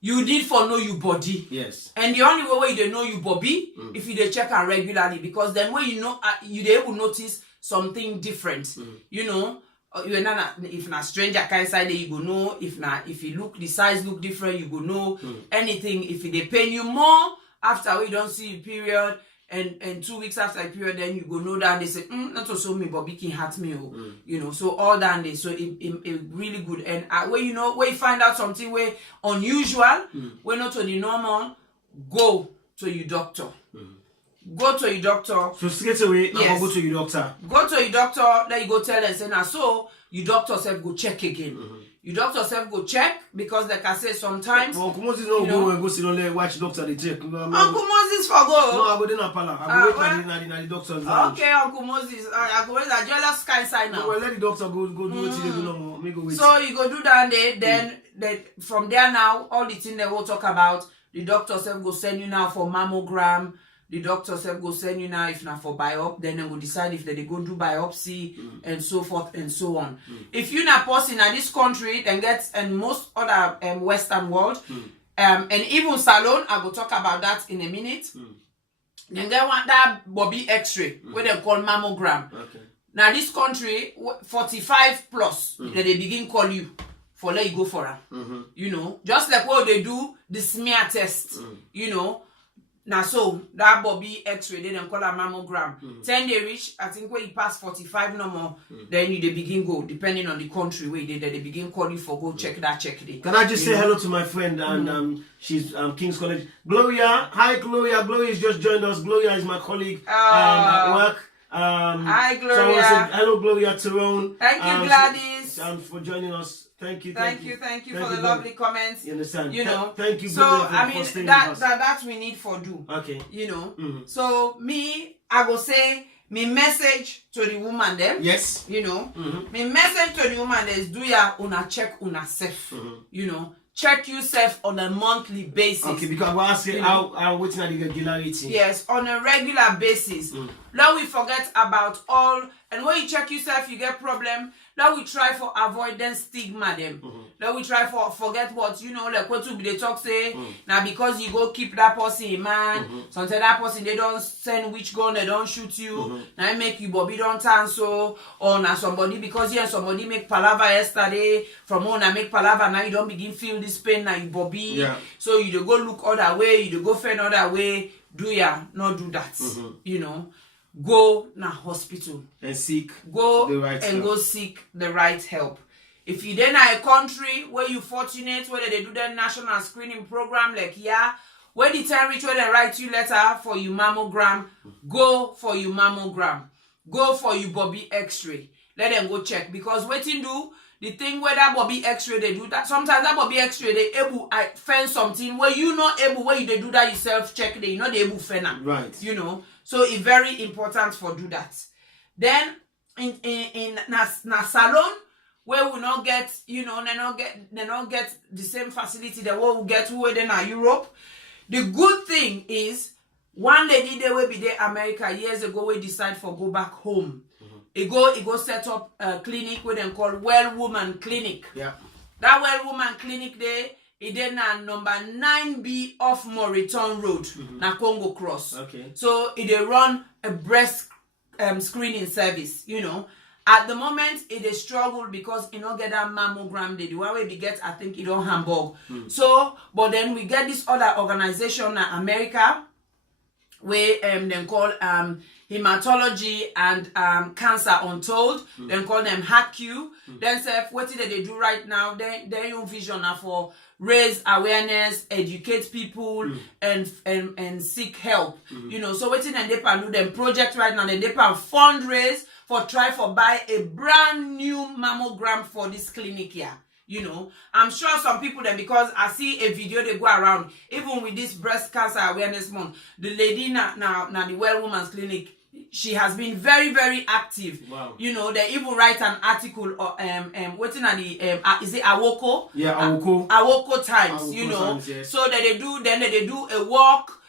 you did for know your body. Yes. And the only way they know you body if you they check her regularly, because then when you know you they able notice something different, you know. You not if na stranger kind side you go know if you look the size look different you go know anything if they pain you more after we don't see a period and 2 weeks after a period then you go know that they say not also me but can hurt me you know so all that day so it really good and where you know where you find out something where unusual where not to the normal go to your doctor. Go to your doctor. So straight away, yes. Go to your doctor. Go to your doctor, then you go tell them, say, now, so your doctor self go check again. Your doctor self go check, because like I say, sometimes... Well, Uncle Moses don't go sit on watch doctor, they check. Uncle Moses for go? No, I go in a pala. I go wait at the doctor's lounge. Okay, Uncle Moses. I go wait a jealous kind side now. No, well, let the doctor go do what they do no more. Me go wait. So you go do that day, then from there now, all the things they will talk about, the doctor self go send you now for mammogram. The doctor self go send you now if not for biopsy, then they will decide if they go do biopsy and so forth and so on. If you're not person in this country, then get and most other Western world, and even salon, I will talk about that in a minute. Then they want that Bobby X-ray, what they call mammogram. Okay. Now this country, 45 plus, then they begin call you for let you go for them. You know, just like what they do the smear test. You know. Now, so that Bobby X-ray, they call a mammogram. 10 they reach, I think when you pass 45 no more, then they begin go, depending on the country where they begin call you for go check that check day. Can I just say hello to my friend and she's King's College. Gloria, hi Gloria. Gloria has just joined us. Gloria is my colleague at work. Hi, So I want to say Gloria. hello, Gloria Tyrone. Thank you, Gladys. For joining us. Thank you. Thank you for the lovely comments. You understand? You know. Thank you, So Gloria, for I mean for staying with us. that we need for do. Okay. You know. Mhm. So me, I go say me message to the woman them. Yes. You know. Mhm. Me message to the woman is do ya una check una self. You know. Check yourself on a monthly basis. Okay, because I will ask you how waiting at the regularity. Yes, on a regular basis. Now we forget about all, and when you check yourself, you get problem. Now we try for avoidance stigma them. Now we try for forget what like what to be the talk say. Now because you go keep that person in mind, sometimes that person they don't send which gun they don't shoot you. Now make you Bobby don't turn so, or now somebody because you and somebody make palaver yesterday from home and make palaver now you don't begin feel this pain now you Bobby. Yeah. So you go look other way, you go find other way. Do ya not do that? You know. Go na hospital and seek go the right and help. go seek the right help. If you then are a country where you fortunate where they do the national screening program like where the time reach where they write you letter for your mammogram, go for your mammogram, go for your Bobby X-ray. Let them go check because waiting do the thing where that Bobby X-ray they do that sometimes that Bobby X-ray they able find something where you not able where you they do that yourself check they not able find am. Right. You know. So it's very important for do that. Then in na salon where we not get they not get the same facility that we get where they in Europe. The good thing is one lady they will be there America years ago we decide for go back home. It go set up a clinic where they call Well Woman Clinic. Yeah. That Well Woman Clinic there. It then na number 9B off Moriton Road, na Congo Cross. Okay. So it they run a breast screening service, At the moment, it is struggle because you don't get that mammogram. The one way we get, I think, it don't Hamburg. So, but then we get this other organization in America, where then call Hematology and Cancer Untold. Then call them HACU. Then say what did they do right now? Then your vision are for raise awareness, educate people, and seek help. So waiting and they can do them project right now. Then they can fundraise for try for buy a brand new mammogram for this clinic here. I'm sure some people then because I see a video they go around even with this breast cancer awareness month. The lady now the Well Woman's Clinic. She has been very, very active. Wow. They even write an article waiting at the is it Awoko? Yeah, Awoko. Awoko Times, Awoko Times, yes. So that they do a walk,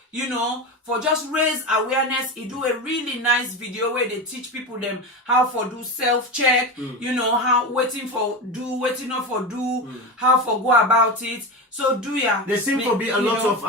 for just raise awareness. He do a really nice video where they teach people them how for do self-check, how waiting not for do, how for go about it. So do ya. There seem to be a lot of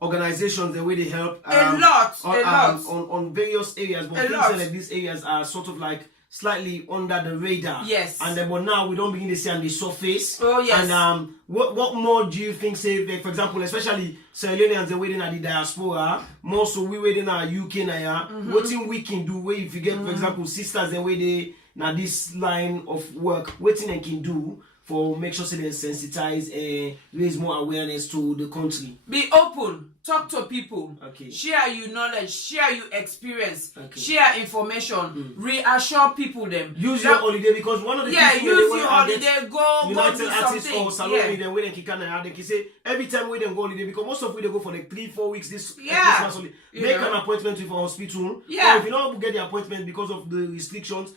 organizations the way they help a lot on various areas, but things like these areas are sort of like slightly under the radar. Yes. And then but now we don't begin to see on the surface. Oh yes. And what more do you think say for example, especially Sierra Leoneans are waiting at the diaspora, more so we waiting at UK now. What thing we can do where if you get for example sisters the way they now this line of work, what thing they can do for make sure so they sensitize and raise more awareness to the country. Be open, talk to people, Okay. Share your knowledge, share your experience, Okay. share information, reassure people them. Use your holiday because one of the use people your holiday, go United do artists something. or salon them where they can say every time we them go holiday because most of we they go for like 3-4 weeks this Christmas holiday. Make an appointment with a hospital. Yeah. Or if you don't get the appointment because of the restrictions.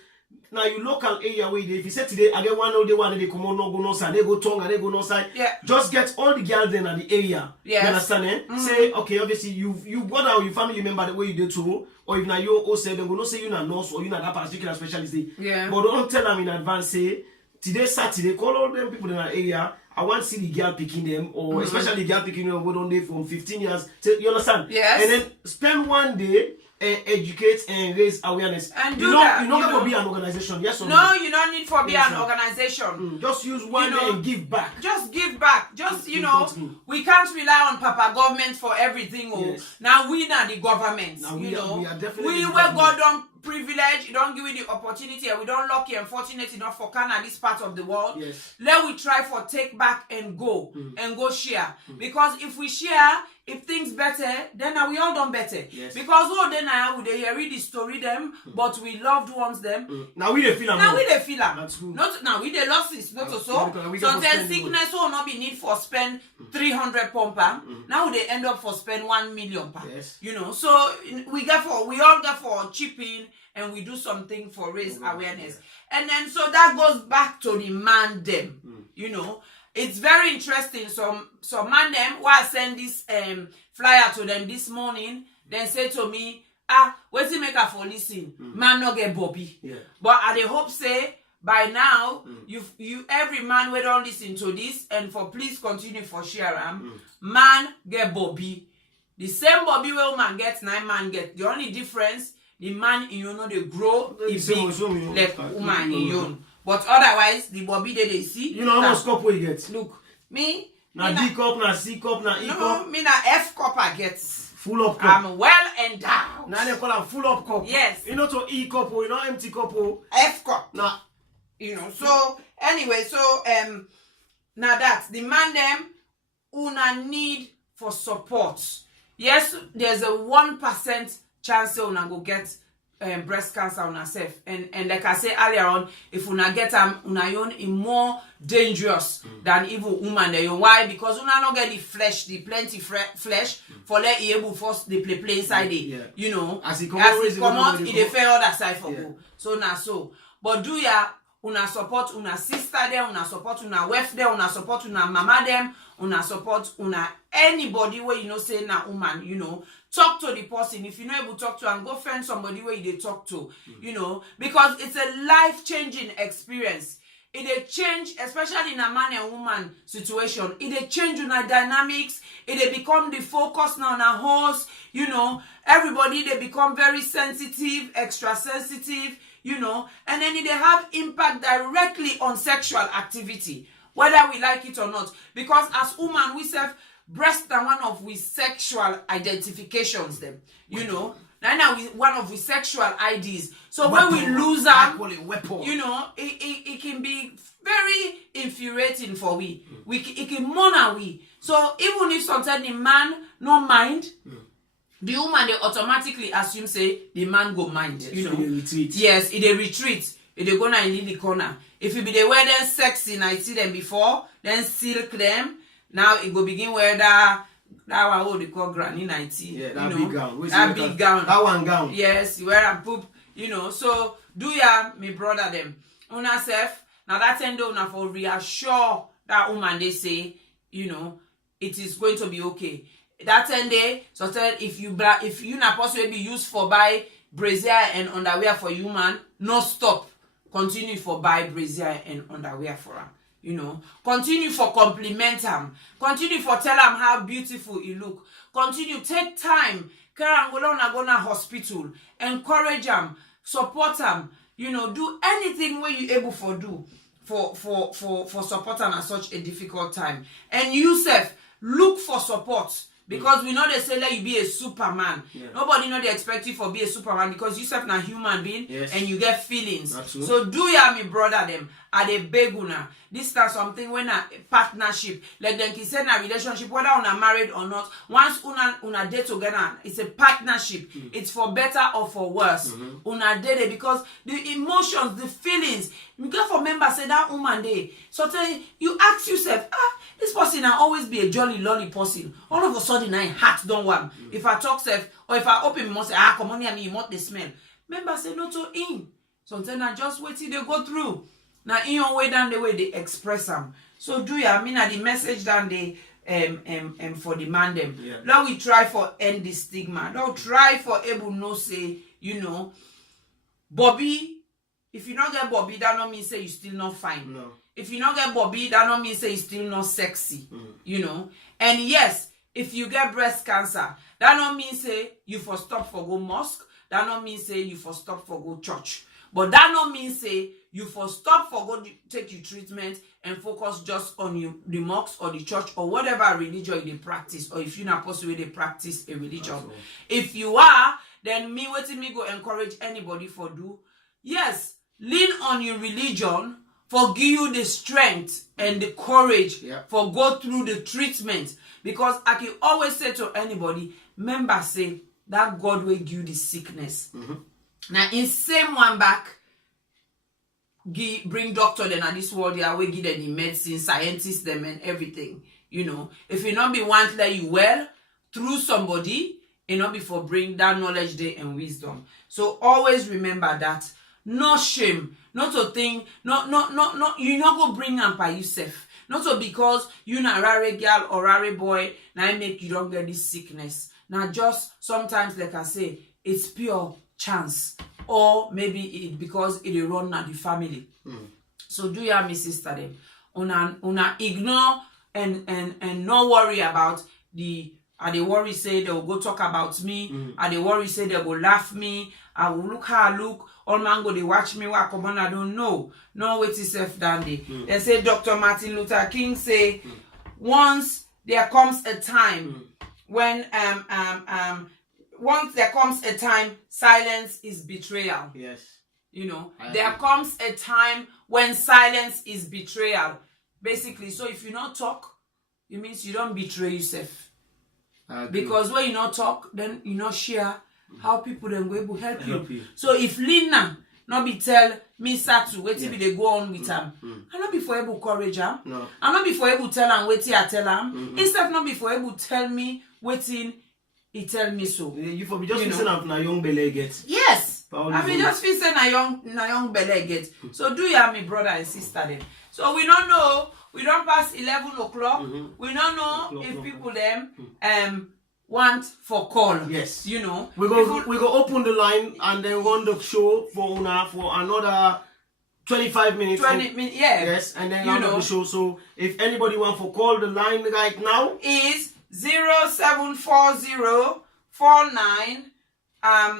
Now you local area where if you say today I get one day they come on no go no side, they go tongue and they go no side. Yeah. Just get all the girls then at the area. Yes. You understand? Say okay, obviously you brought out your family member the way you did too, or if now you also they go no say you not nurse or you not that particular specialist. Yeah. But don't tell them in advance say today Saturday call all them people in that area. I want to see the girl picking them, or especially the girl picking them what on day from 15 years. You understand? Yes. And then spend one day and educate and raise awareness. And do you that. You're not going to be an organization, yes or no? No, you don't need for be an organization. Just use one day and give back. Just give back. Just we can't rely on Papa government for everything. Yes. Now we are the government. Now we are definitely we the were government. God on privilege. You don't give you the opportunity, and we don't lucky and fortunate enough for Canada, this part of the world. Yes. Let we try for take back and go share. Because if we share, if things better, then now we all done better. Yes. Because all then now we they read the story them, but we loved ones them. Now we the feel them. Now we the feel them. That's true. Not now we the losses, not so. So then sickness will not be need for spend 300 pompa. Now they end up for spend 1 million pa. Yes. You know, so we all get for chipping and we do something for raise awareness. Yeah. And then so that goes back to the man them. You know. It's very interesting. Some man them who I send this flyer to them this morning, then say to me, what's it make her for listen? Man no get Bobby. Yeah. But I dey hope say by now you every man will don't listen to this and for please continue for share man get Bobby. The same Bobby where woman gets 9 man get. The only difference, the man in you know they grow is big like woman in you. But otherwise, the Bobby they see. You know how much cup we get? Look, me. Na D cup, na C cup, na E cup. No, me na F cup I get. Full up cup. I'm well endowed. Now they call them full up cup. Yes. You know to E cup, you know empty cup. F cup. Nah. You know, so anyway, so now that the man them una need for support. Yes, there's a 1% chance una go get breast cancer on herself, and like I said earlier on, if una get una own is more dangerous than even woman. Why? Because una not get the flesh, the plenty flesh for let you able force the play inside it. Yeah. You know, as it come out, it dey fair other side for go. So now so, but do ya una support una sister them, una support una wife them, una support una mama them, una support una anybody where you know say na woman, you know. Talk to the person. If you're not able to talk to and go find somebody where you talk to, you know, because it's a life-changing experience. It change, especially in a man and woman situation. It change in our dynamics. It become the focus now on a horse, you know. Everybody, they become very sensitive, extra sensitive, you know. And then they have impact directly on sexual activity, whether we like it or not. Because as woman, we serve breast are one of we sexual identifications them, you know. Now we one of we sexual IDs. So when we lose them, you know, it can be very infuriating for we. It can mourn we. So even if sometimes the man no mind, the woman they automatically assume say the man go mind. Yes, you know. Yes, it they retreat. It they go na in the corner. If it be they wear them sexy, I see them before, then silk them. Now it go begin where that one what they call granny 90. Yeah, that big gown. That big gown. That one gown. Yes, you wear and poop, you know. So do ya me brother them. Una self, now that end una for reassure that woman they say, you know, it is going to be okay. That 10 day, so tell if you not possibly be used for buy brassiere and underwear for you man, no stop. Continue for buy brassiere and underwear for her. You know, continue for compliment him. Continue for tell him how beautiful he look. Continue, take time. Carry go na hospital. Encourage him. Support him. You know, do anything where you able for do for support him at such a difficult time. And you self, look for support. Because we know they say that you be a superman. Yeah. Nobody know they expect you for be a superman because you self na human being and you get feelings. So do ya me brother them at a beguna. This is something when a partnership, like them can say in a relationship, whether una married or not, once una date together, it's a partnership. It's for better or for worse. Una date because the emotions, the feelings, you get for members say that woman day. So you ask yourself, this person will always be a jolly lolly person. All of a sudden, I heart don't want. If I talk self or if I open my mouth, say, come on here, me, you want the smell. Members say no to in. Sometimes I just wait till they go through. Now in your way down the way they express them. So do you? I mean, the message down the for the man them. Yeah. Now we try for end the stigma. Now try for able no say, you know, Bobby. If you not get Bobby, that don't mean say you still not fine. No. If you not get Bobby, that don't mean say you still not sexy. You know. And yes, if you get breast cancer, that don't mean say you for stop for go mosque. That don't mean say you for stop for go church. But that don't mean say you for stop for go take your treatment and focus just on the mosque or the church or whatever religion they practice, or if you're not possible they practice a religion. If you are, then me go encourage anybody for do. Yes, lean on your religion, for give you the strength and the courage Yeah. for go through the treatment. Because I can always say to anybody, remember say that God will give you the sickness. Now in same one back, bring doctor then at this world, they will give them the medicine, scientists them and everything. You know, if you not be want to let you well through somebody, it not be for bring that knowledge there and wisdom. So always remember that. No shame, not to think, no, you not go bring them by yourself. Not so because you na rare girl or rare boy, now make you don't get this sickness. Now just sometimes, like I say, it's pure chance. Or maybe it because it run na the family. So do ya, my sister them. Una ignore and no worry about the they worry say they will go talk about me. They worry say they will laugh me. I will look how I look. All man go they watch me walk come on. I don't know. No wait itself down there. They say Dr. Martin Luther King say once there comes a time when once there comes a time silence is betrayal. Yes. You know, there comes a time when silence is betrayal. Basically, so if you not talk, it means you don't betray yourself. Because when you not talk, then you not share how people then go able help you. So if Lina not be tell me Satu, wait till they go on with him, I not be for able courage him. No. I not be for able tell him wait till I tell him. Instead not be for able tell me waiting he tell me so. You for be just listen up na young belly get. Yes. I mean just feel say na young belly get. So do you have me brother and sister then? So we don't know. We don't pass 11 o'clock. We don't know if people them want for call. Yes. You know. We go open the line and then run the show for another 25 minutes. 20 minutes, yeah. Yes, and then run the show. So if anybody want for call the line right now is 0740 49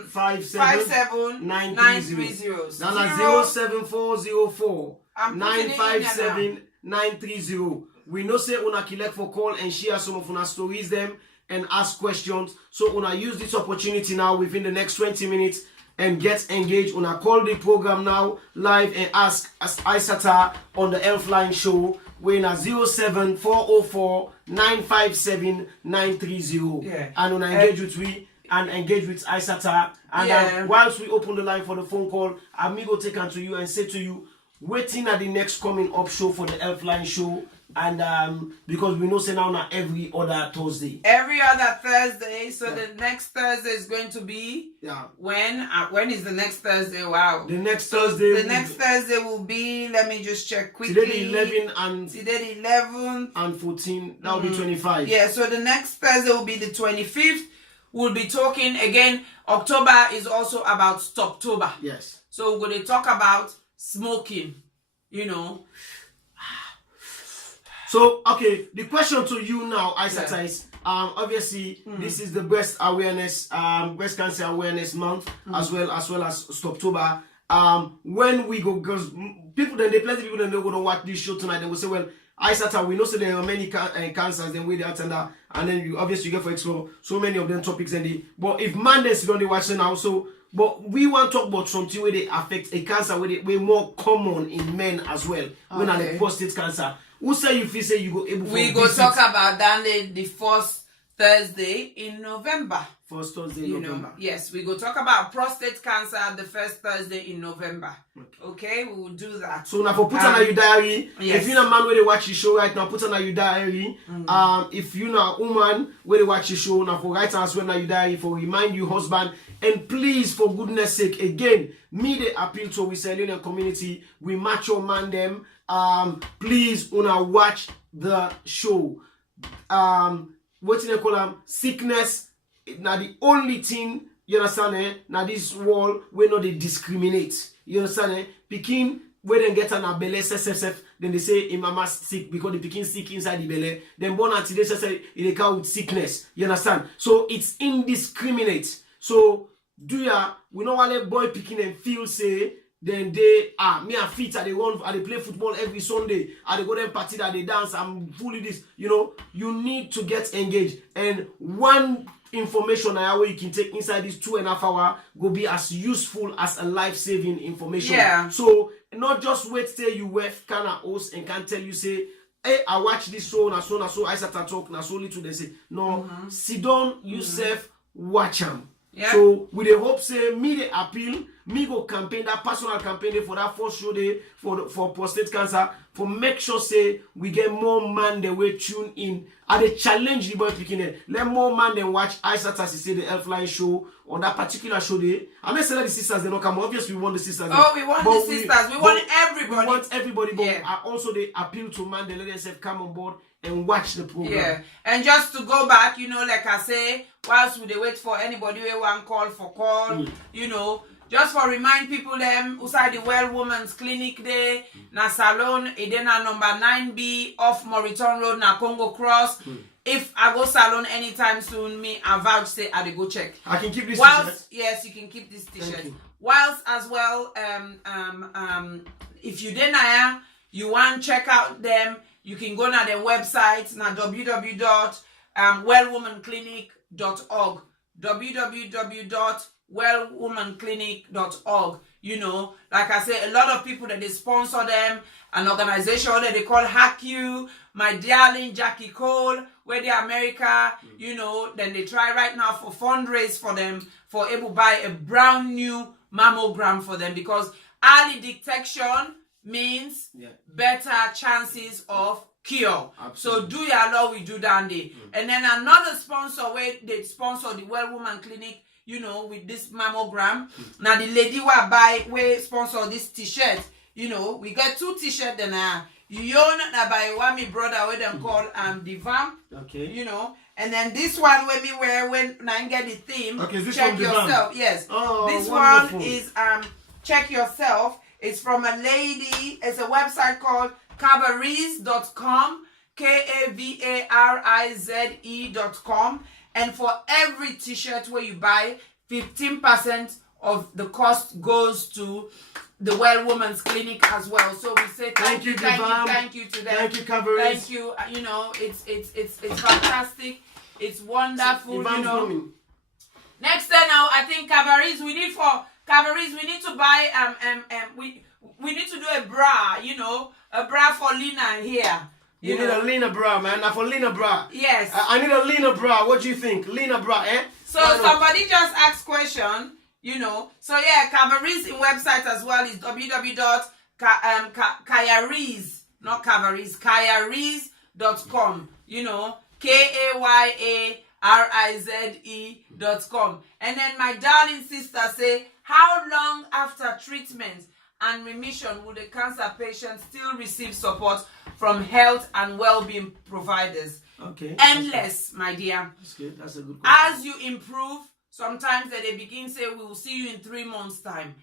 57 930. That's 07404 957 930. We know say una collect for call and share some of una stories them and ask questions. So una use this opportunity now within the next 20 minutes and get engaged. Una call the program now live and ask Isatta on the Elfline show. We're in a 07404 957 930. Yeah. And una engage with we and engage with Isatta. And whilst we open the line for the phone call, Amigo take on to you and say to you, waiting at the next coming up show for the Elfline show. And because we know say now every other Thursday. Every other Thursday. So the next Thursday is going to be when is the next Thursday? Wow. The next Thursday. The next Thursday will be, let me just check quickly. Today the 11th and 14. That will be 25. Yeah, so the next Thursday will be the 25th. We'll be talking again. October is also about Stoptober. Yes. So we're going to talk about smoking, you know. So, okay, the question to you now, Isatta, is obviously this is the breast breast cancer awareness month, as well as Stoptober. When we go, because plenty people then they go to watch this show tonight, they will say, well, Isatta, we know so there are many cancers, then we attend that, and then you obviously get for explore so many of them topics but if Mondays you don't watch it now, so but we want to talk about something where they affect a cancer where they more common in men as well. When are the prostate cancer. Who say you feel say you go able? We go talk about that the first Thursday in November. First Thursday in November. Yes, we go talk about prostate cancer the first Thursday in November. Okay, we will do that. So now for put on your diary. Yes. If you're a man where they watch your show right now, put on your diary. If you're a woman where they watch your show now, for right as well now your diary for remind you husband. And please, for goodness sake, again, me they appeal to we Sierra community. We macho man them. Please una watch the show. What you call them? Sickness. Now the only thing you understand. Now this world we know they discriminate. You understand? Pikin where they get an belly SSF, then they say a mama sick because the pikin sick inside the belly. Then born until they say they come with sickness. You understand? So it's indiscriminate. So do ya we know why boy picking and feel say then they me and fit they run they play football every Sunday they go them party that they dance I'm fully this you need to get engaged and one information where you can take inside this 2.5 hours will be as useful as a life-saving information. Yeah. So not just wait till you with kind of host and can tell you say, hey, I watch this show, na so, Isatta talk, na so little they say. No, sit down, yourself, watch them. Yeah. So with the hope say me the appeal, me go campaign that personal campaign for that first show day for prostate cancer, for make sure say we get more man the way tune in. And they challenge the boy picking it. Let more man then watch Isatta Sisay the Healthline show on that particular show day. And let's say the sisters they don't come. Obviously we want the sisters. Oh, we want the sisters. We want everybody. We want everybody. But yeah. Also they appeal to man, they let themselves come on board and watch the program. Yeah, and just to go back, you know, like I say, whilst we wait for anybody who want call for call, you know, just for remind people them outside the Well Women's Clinic day, na salon, Edena number 9B off Moriton Road, na Congo Cross. If I go salon anytime soon, me I vouch say I go check. I can keep this t-shirt. Yes, you can keep this t-shirt. Whilst as well, if you didn't you want to check out them, you can go na their website na www.wellwomanclinic.org www.wellwomanclinic.org. You know, like I say, a lot of people that they sponsor them, an organization that they call Hack You, my darling Jackie Cole, where they America, you know, then they try right now for fundraise for them, for able to buy a brand new mammogram for them, because early detection means better chances of cure. Absolutely. So do your law, we do that day. And then another sponsor where they sponsor the Well Woman Clinic, you know, with this mammogram. Now the lady will buy, we sponsor this t-shirt. You know, we got 2 t-shirts then you own na by one me brother where them call the vamp. Okay. You know. And then this one when me wear when I get the theme. Okay, is this check from yourself. The yes. Oh, this wonderful. one is check yourself. It's from a lady. It's a website called Kavarize.com, Kavarize.com. And for every t-shirt where you buy, 15% of the cost goes to the Well Women's Clinic as well. So we say thank you to them. Thank you, Kavarize. Thank you. You know, it's fantastic. It's wonderful. You know. Next time now, I think Kavarize, we need to buy we need to do a bra, you know, a bra for Lena here. You need a Lena bra, man. Now for Lena bra. Yes. I need a Lena bra. What do you think? Lena bra, eh? So somebody just asked question, you know. So yeah, Kavarize in website as well is www.kayarize, not Kavarize, kayarize.com, you know, KAYARIZE.com. And then my darling sister say, how long after treatment and remission will the cancer patient still receive support from health and well-being providers? Okay. Endless, my dear. That's good. That's a good question. As you improve, sometimes they begin say, we will see you in 3 months' time.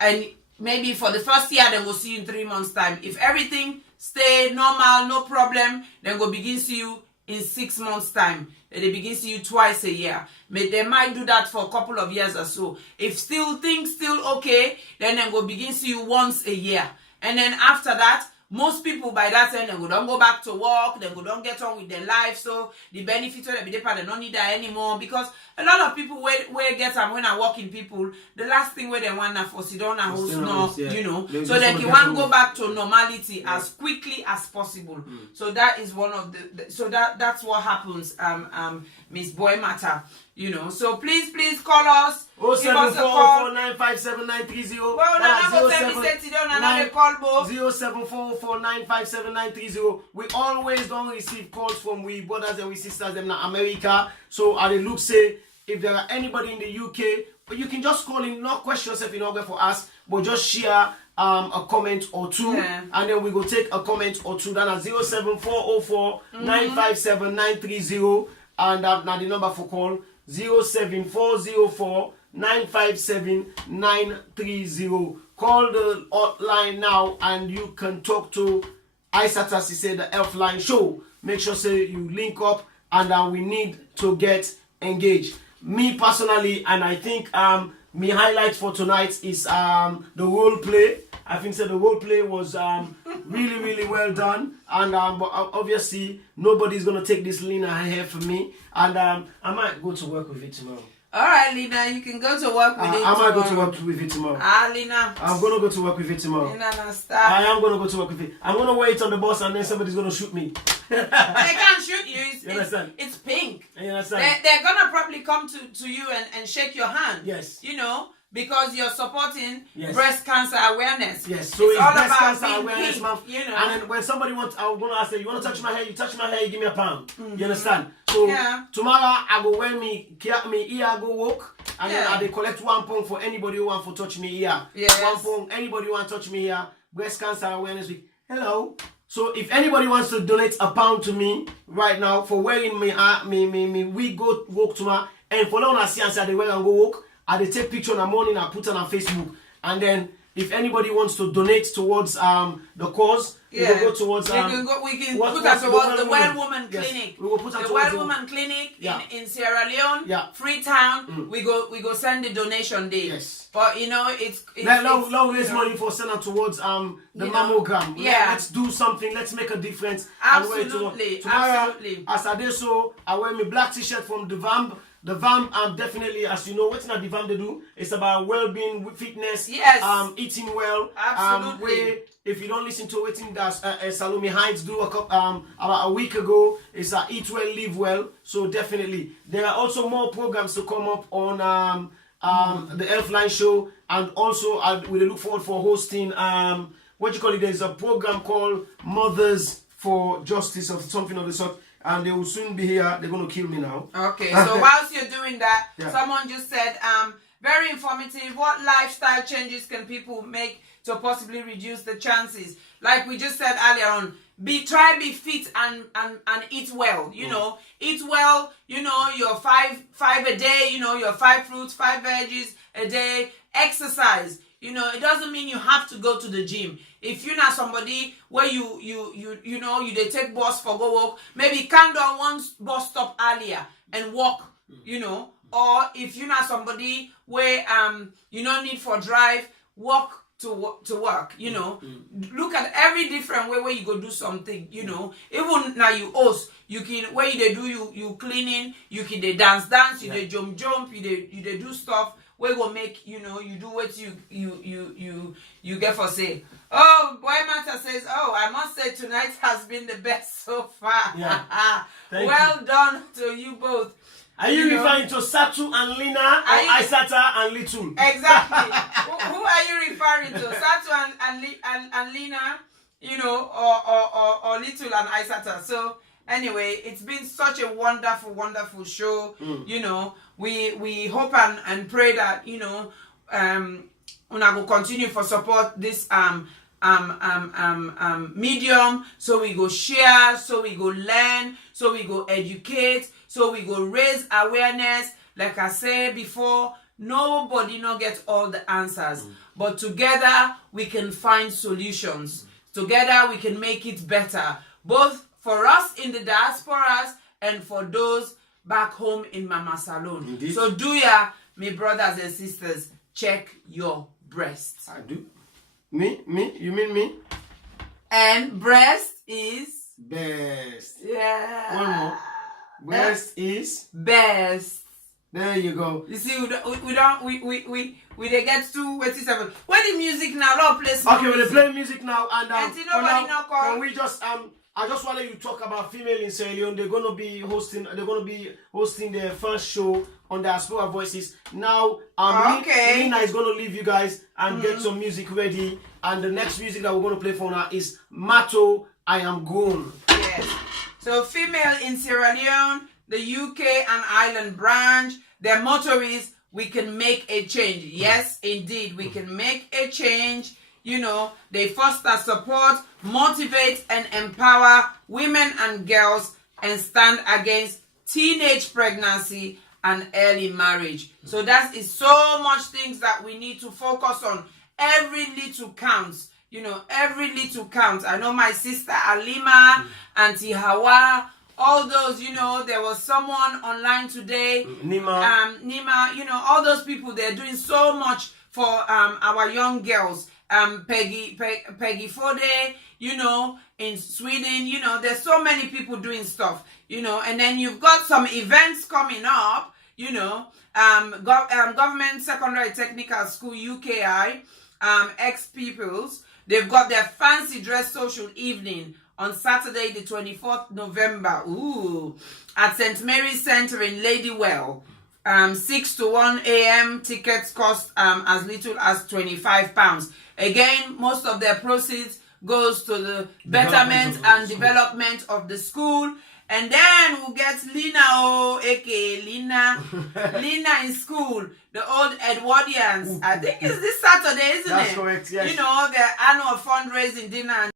And maybe for the first year, then we'll see you in 3 months' time. If everything stay normal, no problem, then we'll begin see you in 6 months' time. They begin see you twice a year. They might do that for a couple of years or so. If things still okay, then they will begin see you once a year. And then after that, most people by that time, they don't go back to work, they don't get on with their life, so the benefits of the they don't need that anymore, because a lot of people where get them when I work in people, the last thing where they want to for sit down and host no, you know, so they can want to go back to normality as quickly as possible. So that is one of the so that's what happens, Miss Boy Matter, you know. So please call us. 07449579330. Well, no, 07449579330. We always don't receive calls from we brothers and we sisters them in America. So I look say if there are anybody in the UK, but you can just call in, not question yourself in order for us, but just share a comment or two, and then we go take a comment or two. Then at 07404957930, and now the number for call 07404957930. Call the hotline now and you can talk to Isatta Sisay, the Healthline show. Make sure say you link up, and we need to get engaged. Me personally, and I think me highlight for tonight is the role play. I think the role play was really well done, and but obviously nobody's gonna take this Lena hair from me, and I might go to work with it tomorrow. All right, Lina, you can go to work with it I tomorrow. might go to work with it tomorrow. Lina. I'm gonna go to work with it tomorrow. Lina, now stop. I am gonna go to work with it. I'm gonna wait on the bus and then somebody's gonna shoot me. They can't shoot you. You understand? It's pink. You understand? They're gonna probably come to you and shake your hand. Yes. You know, because you're supporting Yes. breast cancer awareness. Yes, so it's all breast about cancer being awareness pink, month. you know. And then when somebody wants, I'm gonna ask them, you wanna touch my hair? You touch my hair, you give me a pound. You understand? So tomorrow I go wear me ear, I go walk, and then I dey collect £1 for anybody who want to touch me here. Yes. £1, anybody who want to touch me here. Breast cancer awareness week. Hello. So if anybody wants to donate £1 to me right now for wearing me we go walk tomorrow, and for long I see and say they wear and go walk, I dey take picture in the morning, I put it on Facebook, and then if anybody wants to donate towards the cause, we will go towards we can put that towards the Well Woman Clinic. We will put that the towards Well Woman Clinic Yeah. in Sierra Leone, Yeah. Freetown. We go send the donation there. Yes. But you know it's long raise money for sending towards the mammogram. Yeah. Let's do something. Let's make a difference. Absolutely. Tomorrow, Absolutely. as I did so, I wear my black t-shirt from the VAMP. The VAMP, definitely, as you know, what's not the VAMP they do? It's about well-being, fitness, Yes. eating well. Absolutely. Where if you don't listen to it, that Salome Heights do about a week ago, it's Eat Well, Live Well. So definitely, there are also more programs to come up on the Elfline show, and also we look forward for hosting what you call it. There's a program called Mothers for Justice or something of the sort. And they will soon be here. They're going to kill me now. Okay, so whilst you're doing that, someone just said, very informative. What lifestyle changes can people make to possibly reduce the chances? Like we just said earlier on, try be fit and eat well. You know, eat well. You know, your five a day. You know, your 5 fruits, 5 veggies a day. Exercise. You know, it doesn't mean you have to go to the gym. If you're not somebody where you they take bus for go walk, maybe come down one bus stop earlier and walk, you know. Or if you're not somebody where you don't need for drive, walk to work, you know. Look at every different way where you go do something, you know. Even now you host, you can where you do you cleaning, you can they dance, you they jump, you they do stuff. We will make, you know, you do what you get for say. Oh, Boy Mata says, oh, I must say tonight has been the best so far. Yeah. Well done to you both. Are you referring to Satu and Lina or Isatta and Little? Exactly. who are you referring to? Satu and Lina, you know, or Little and Isatta. So anyway, it's been such a wonderful, wonderful show. You know, we hope and pray that, you know, una will continue for support this medium, so we go share, so we go learn, so we go educate, so we go raise awareness. Like I said before, nobody no get all the answers, but together we can find solutions. Together we can make it better, both for us in the diasporas and for those back home in Mama Salon. Indeed. So do ya, my brothers and sisters, check your breasts. I do. Me? You mean me? And breast is best. yeah. One more. Breast is best. There you go. You see, we they get to 27. Where the music now? Don't play some Okay, music. we're playing music now, and for now, can we just I just want to let you talk about female in Sierra Leone. They're gonna be hosting their first show on Diaspora Voices. Now, Lina is gonna leave you guys and get some music ready. And the next music that we're gonna play for now is Mato, I Am Grown. Yes. So female in Sierra Leone, the UK and Ireland branch, their motto is, we can make a change. Yes, indeed, we can make a change. You know, they foster support, motivate, and empower women and girls and stand against teenage pregnancy and early marriage. So that is so much things that we need to focus on. Every little counts. You know, every little counts. I know my sister Alima, Auntie Hawa, all those, you know, there was someone online today. Nima, you know, all those people, they're doing so much for our young girls. Peggy Fode, you know, in Sweden, you know, there's so many people doing stuff, you know, and then you've got some events coming up, you know, Government Secondary Technical School, UKI, ex-pupils. They've got their fancy dress social evening on Saturday, the 24th November, at St. Mary's Center in Ladywell. 6 to 1 a.m. Tickets cost as little as £25. Again, most of their proceeds goes to the betterment and development of the school. And then we'll get Lina, aka Lina. Lina in school, the old Edwardians. I think it's this Saturday, isn't it? That's correct, yes. You know, their annual fundraising dinner.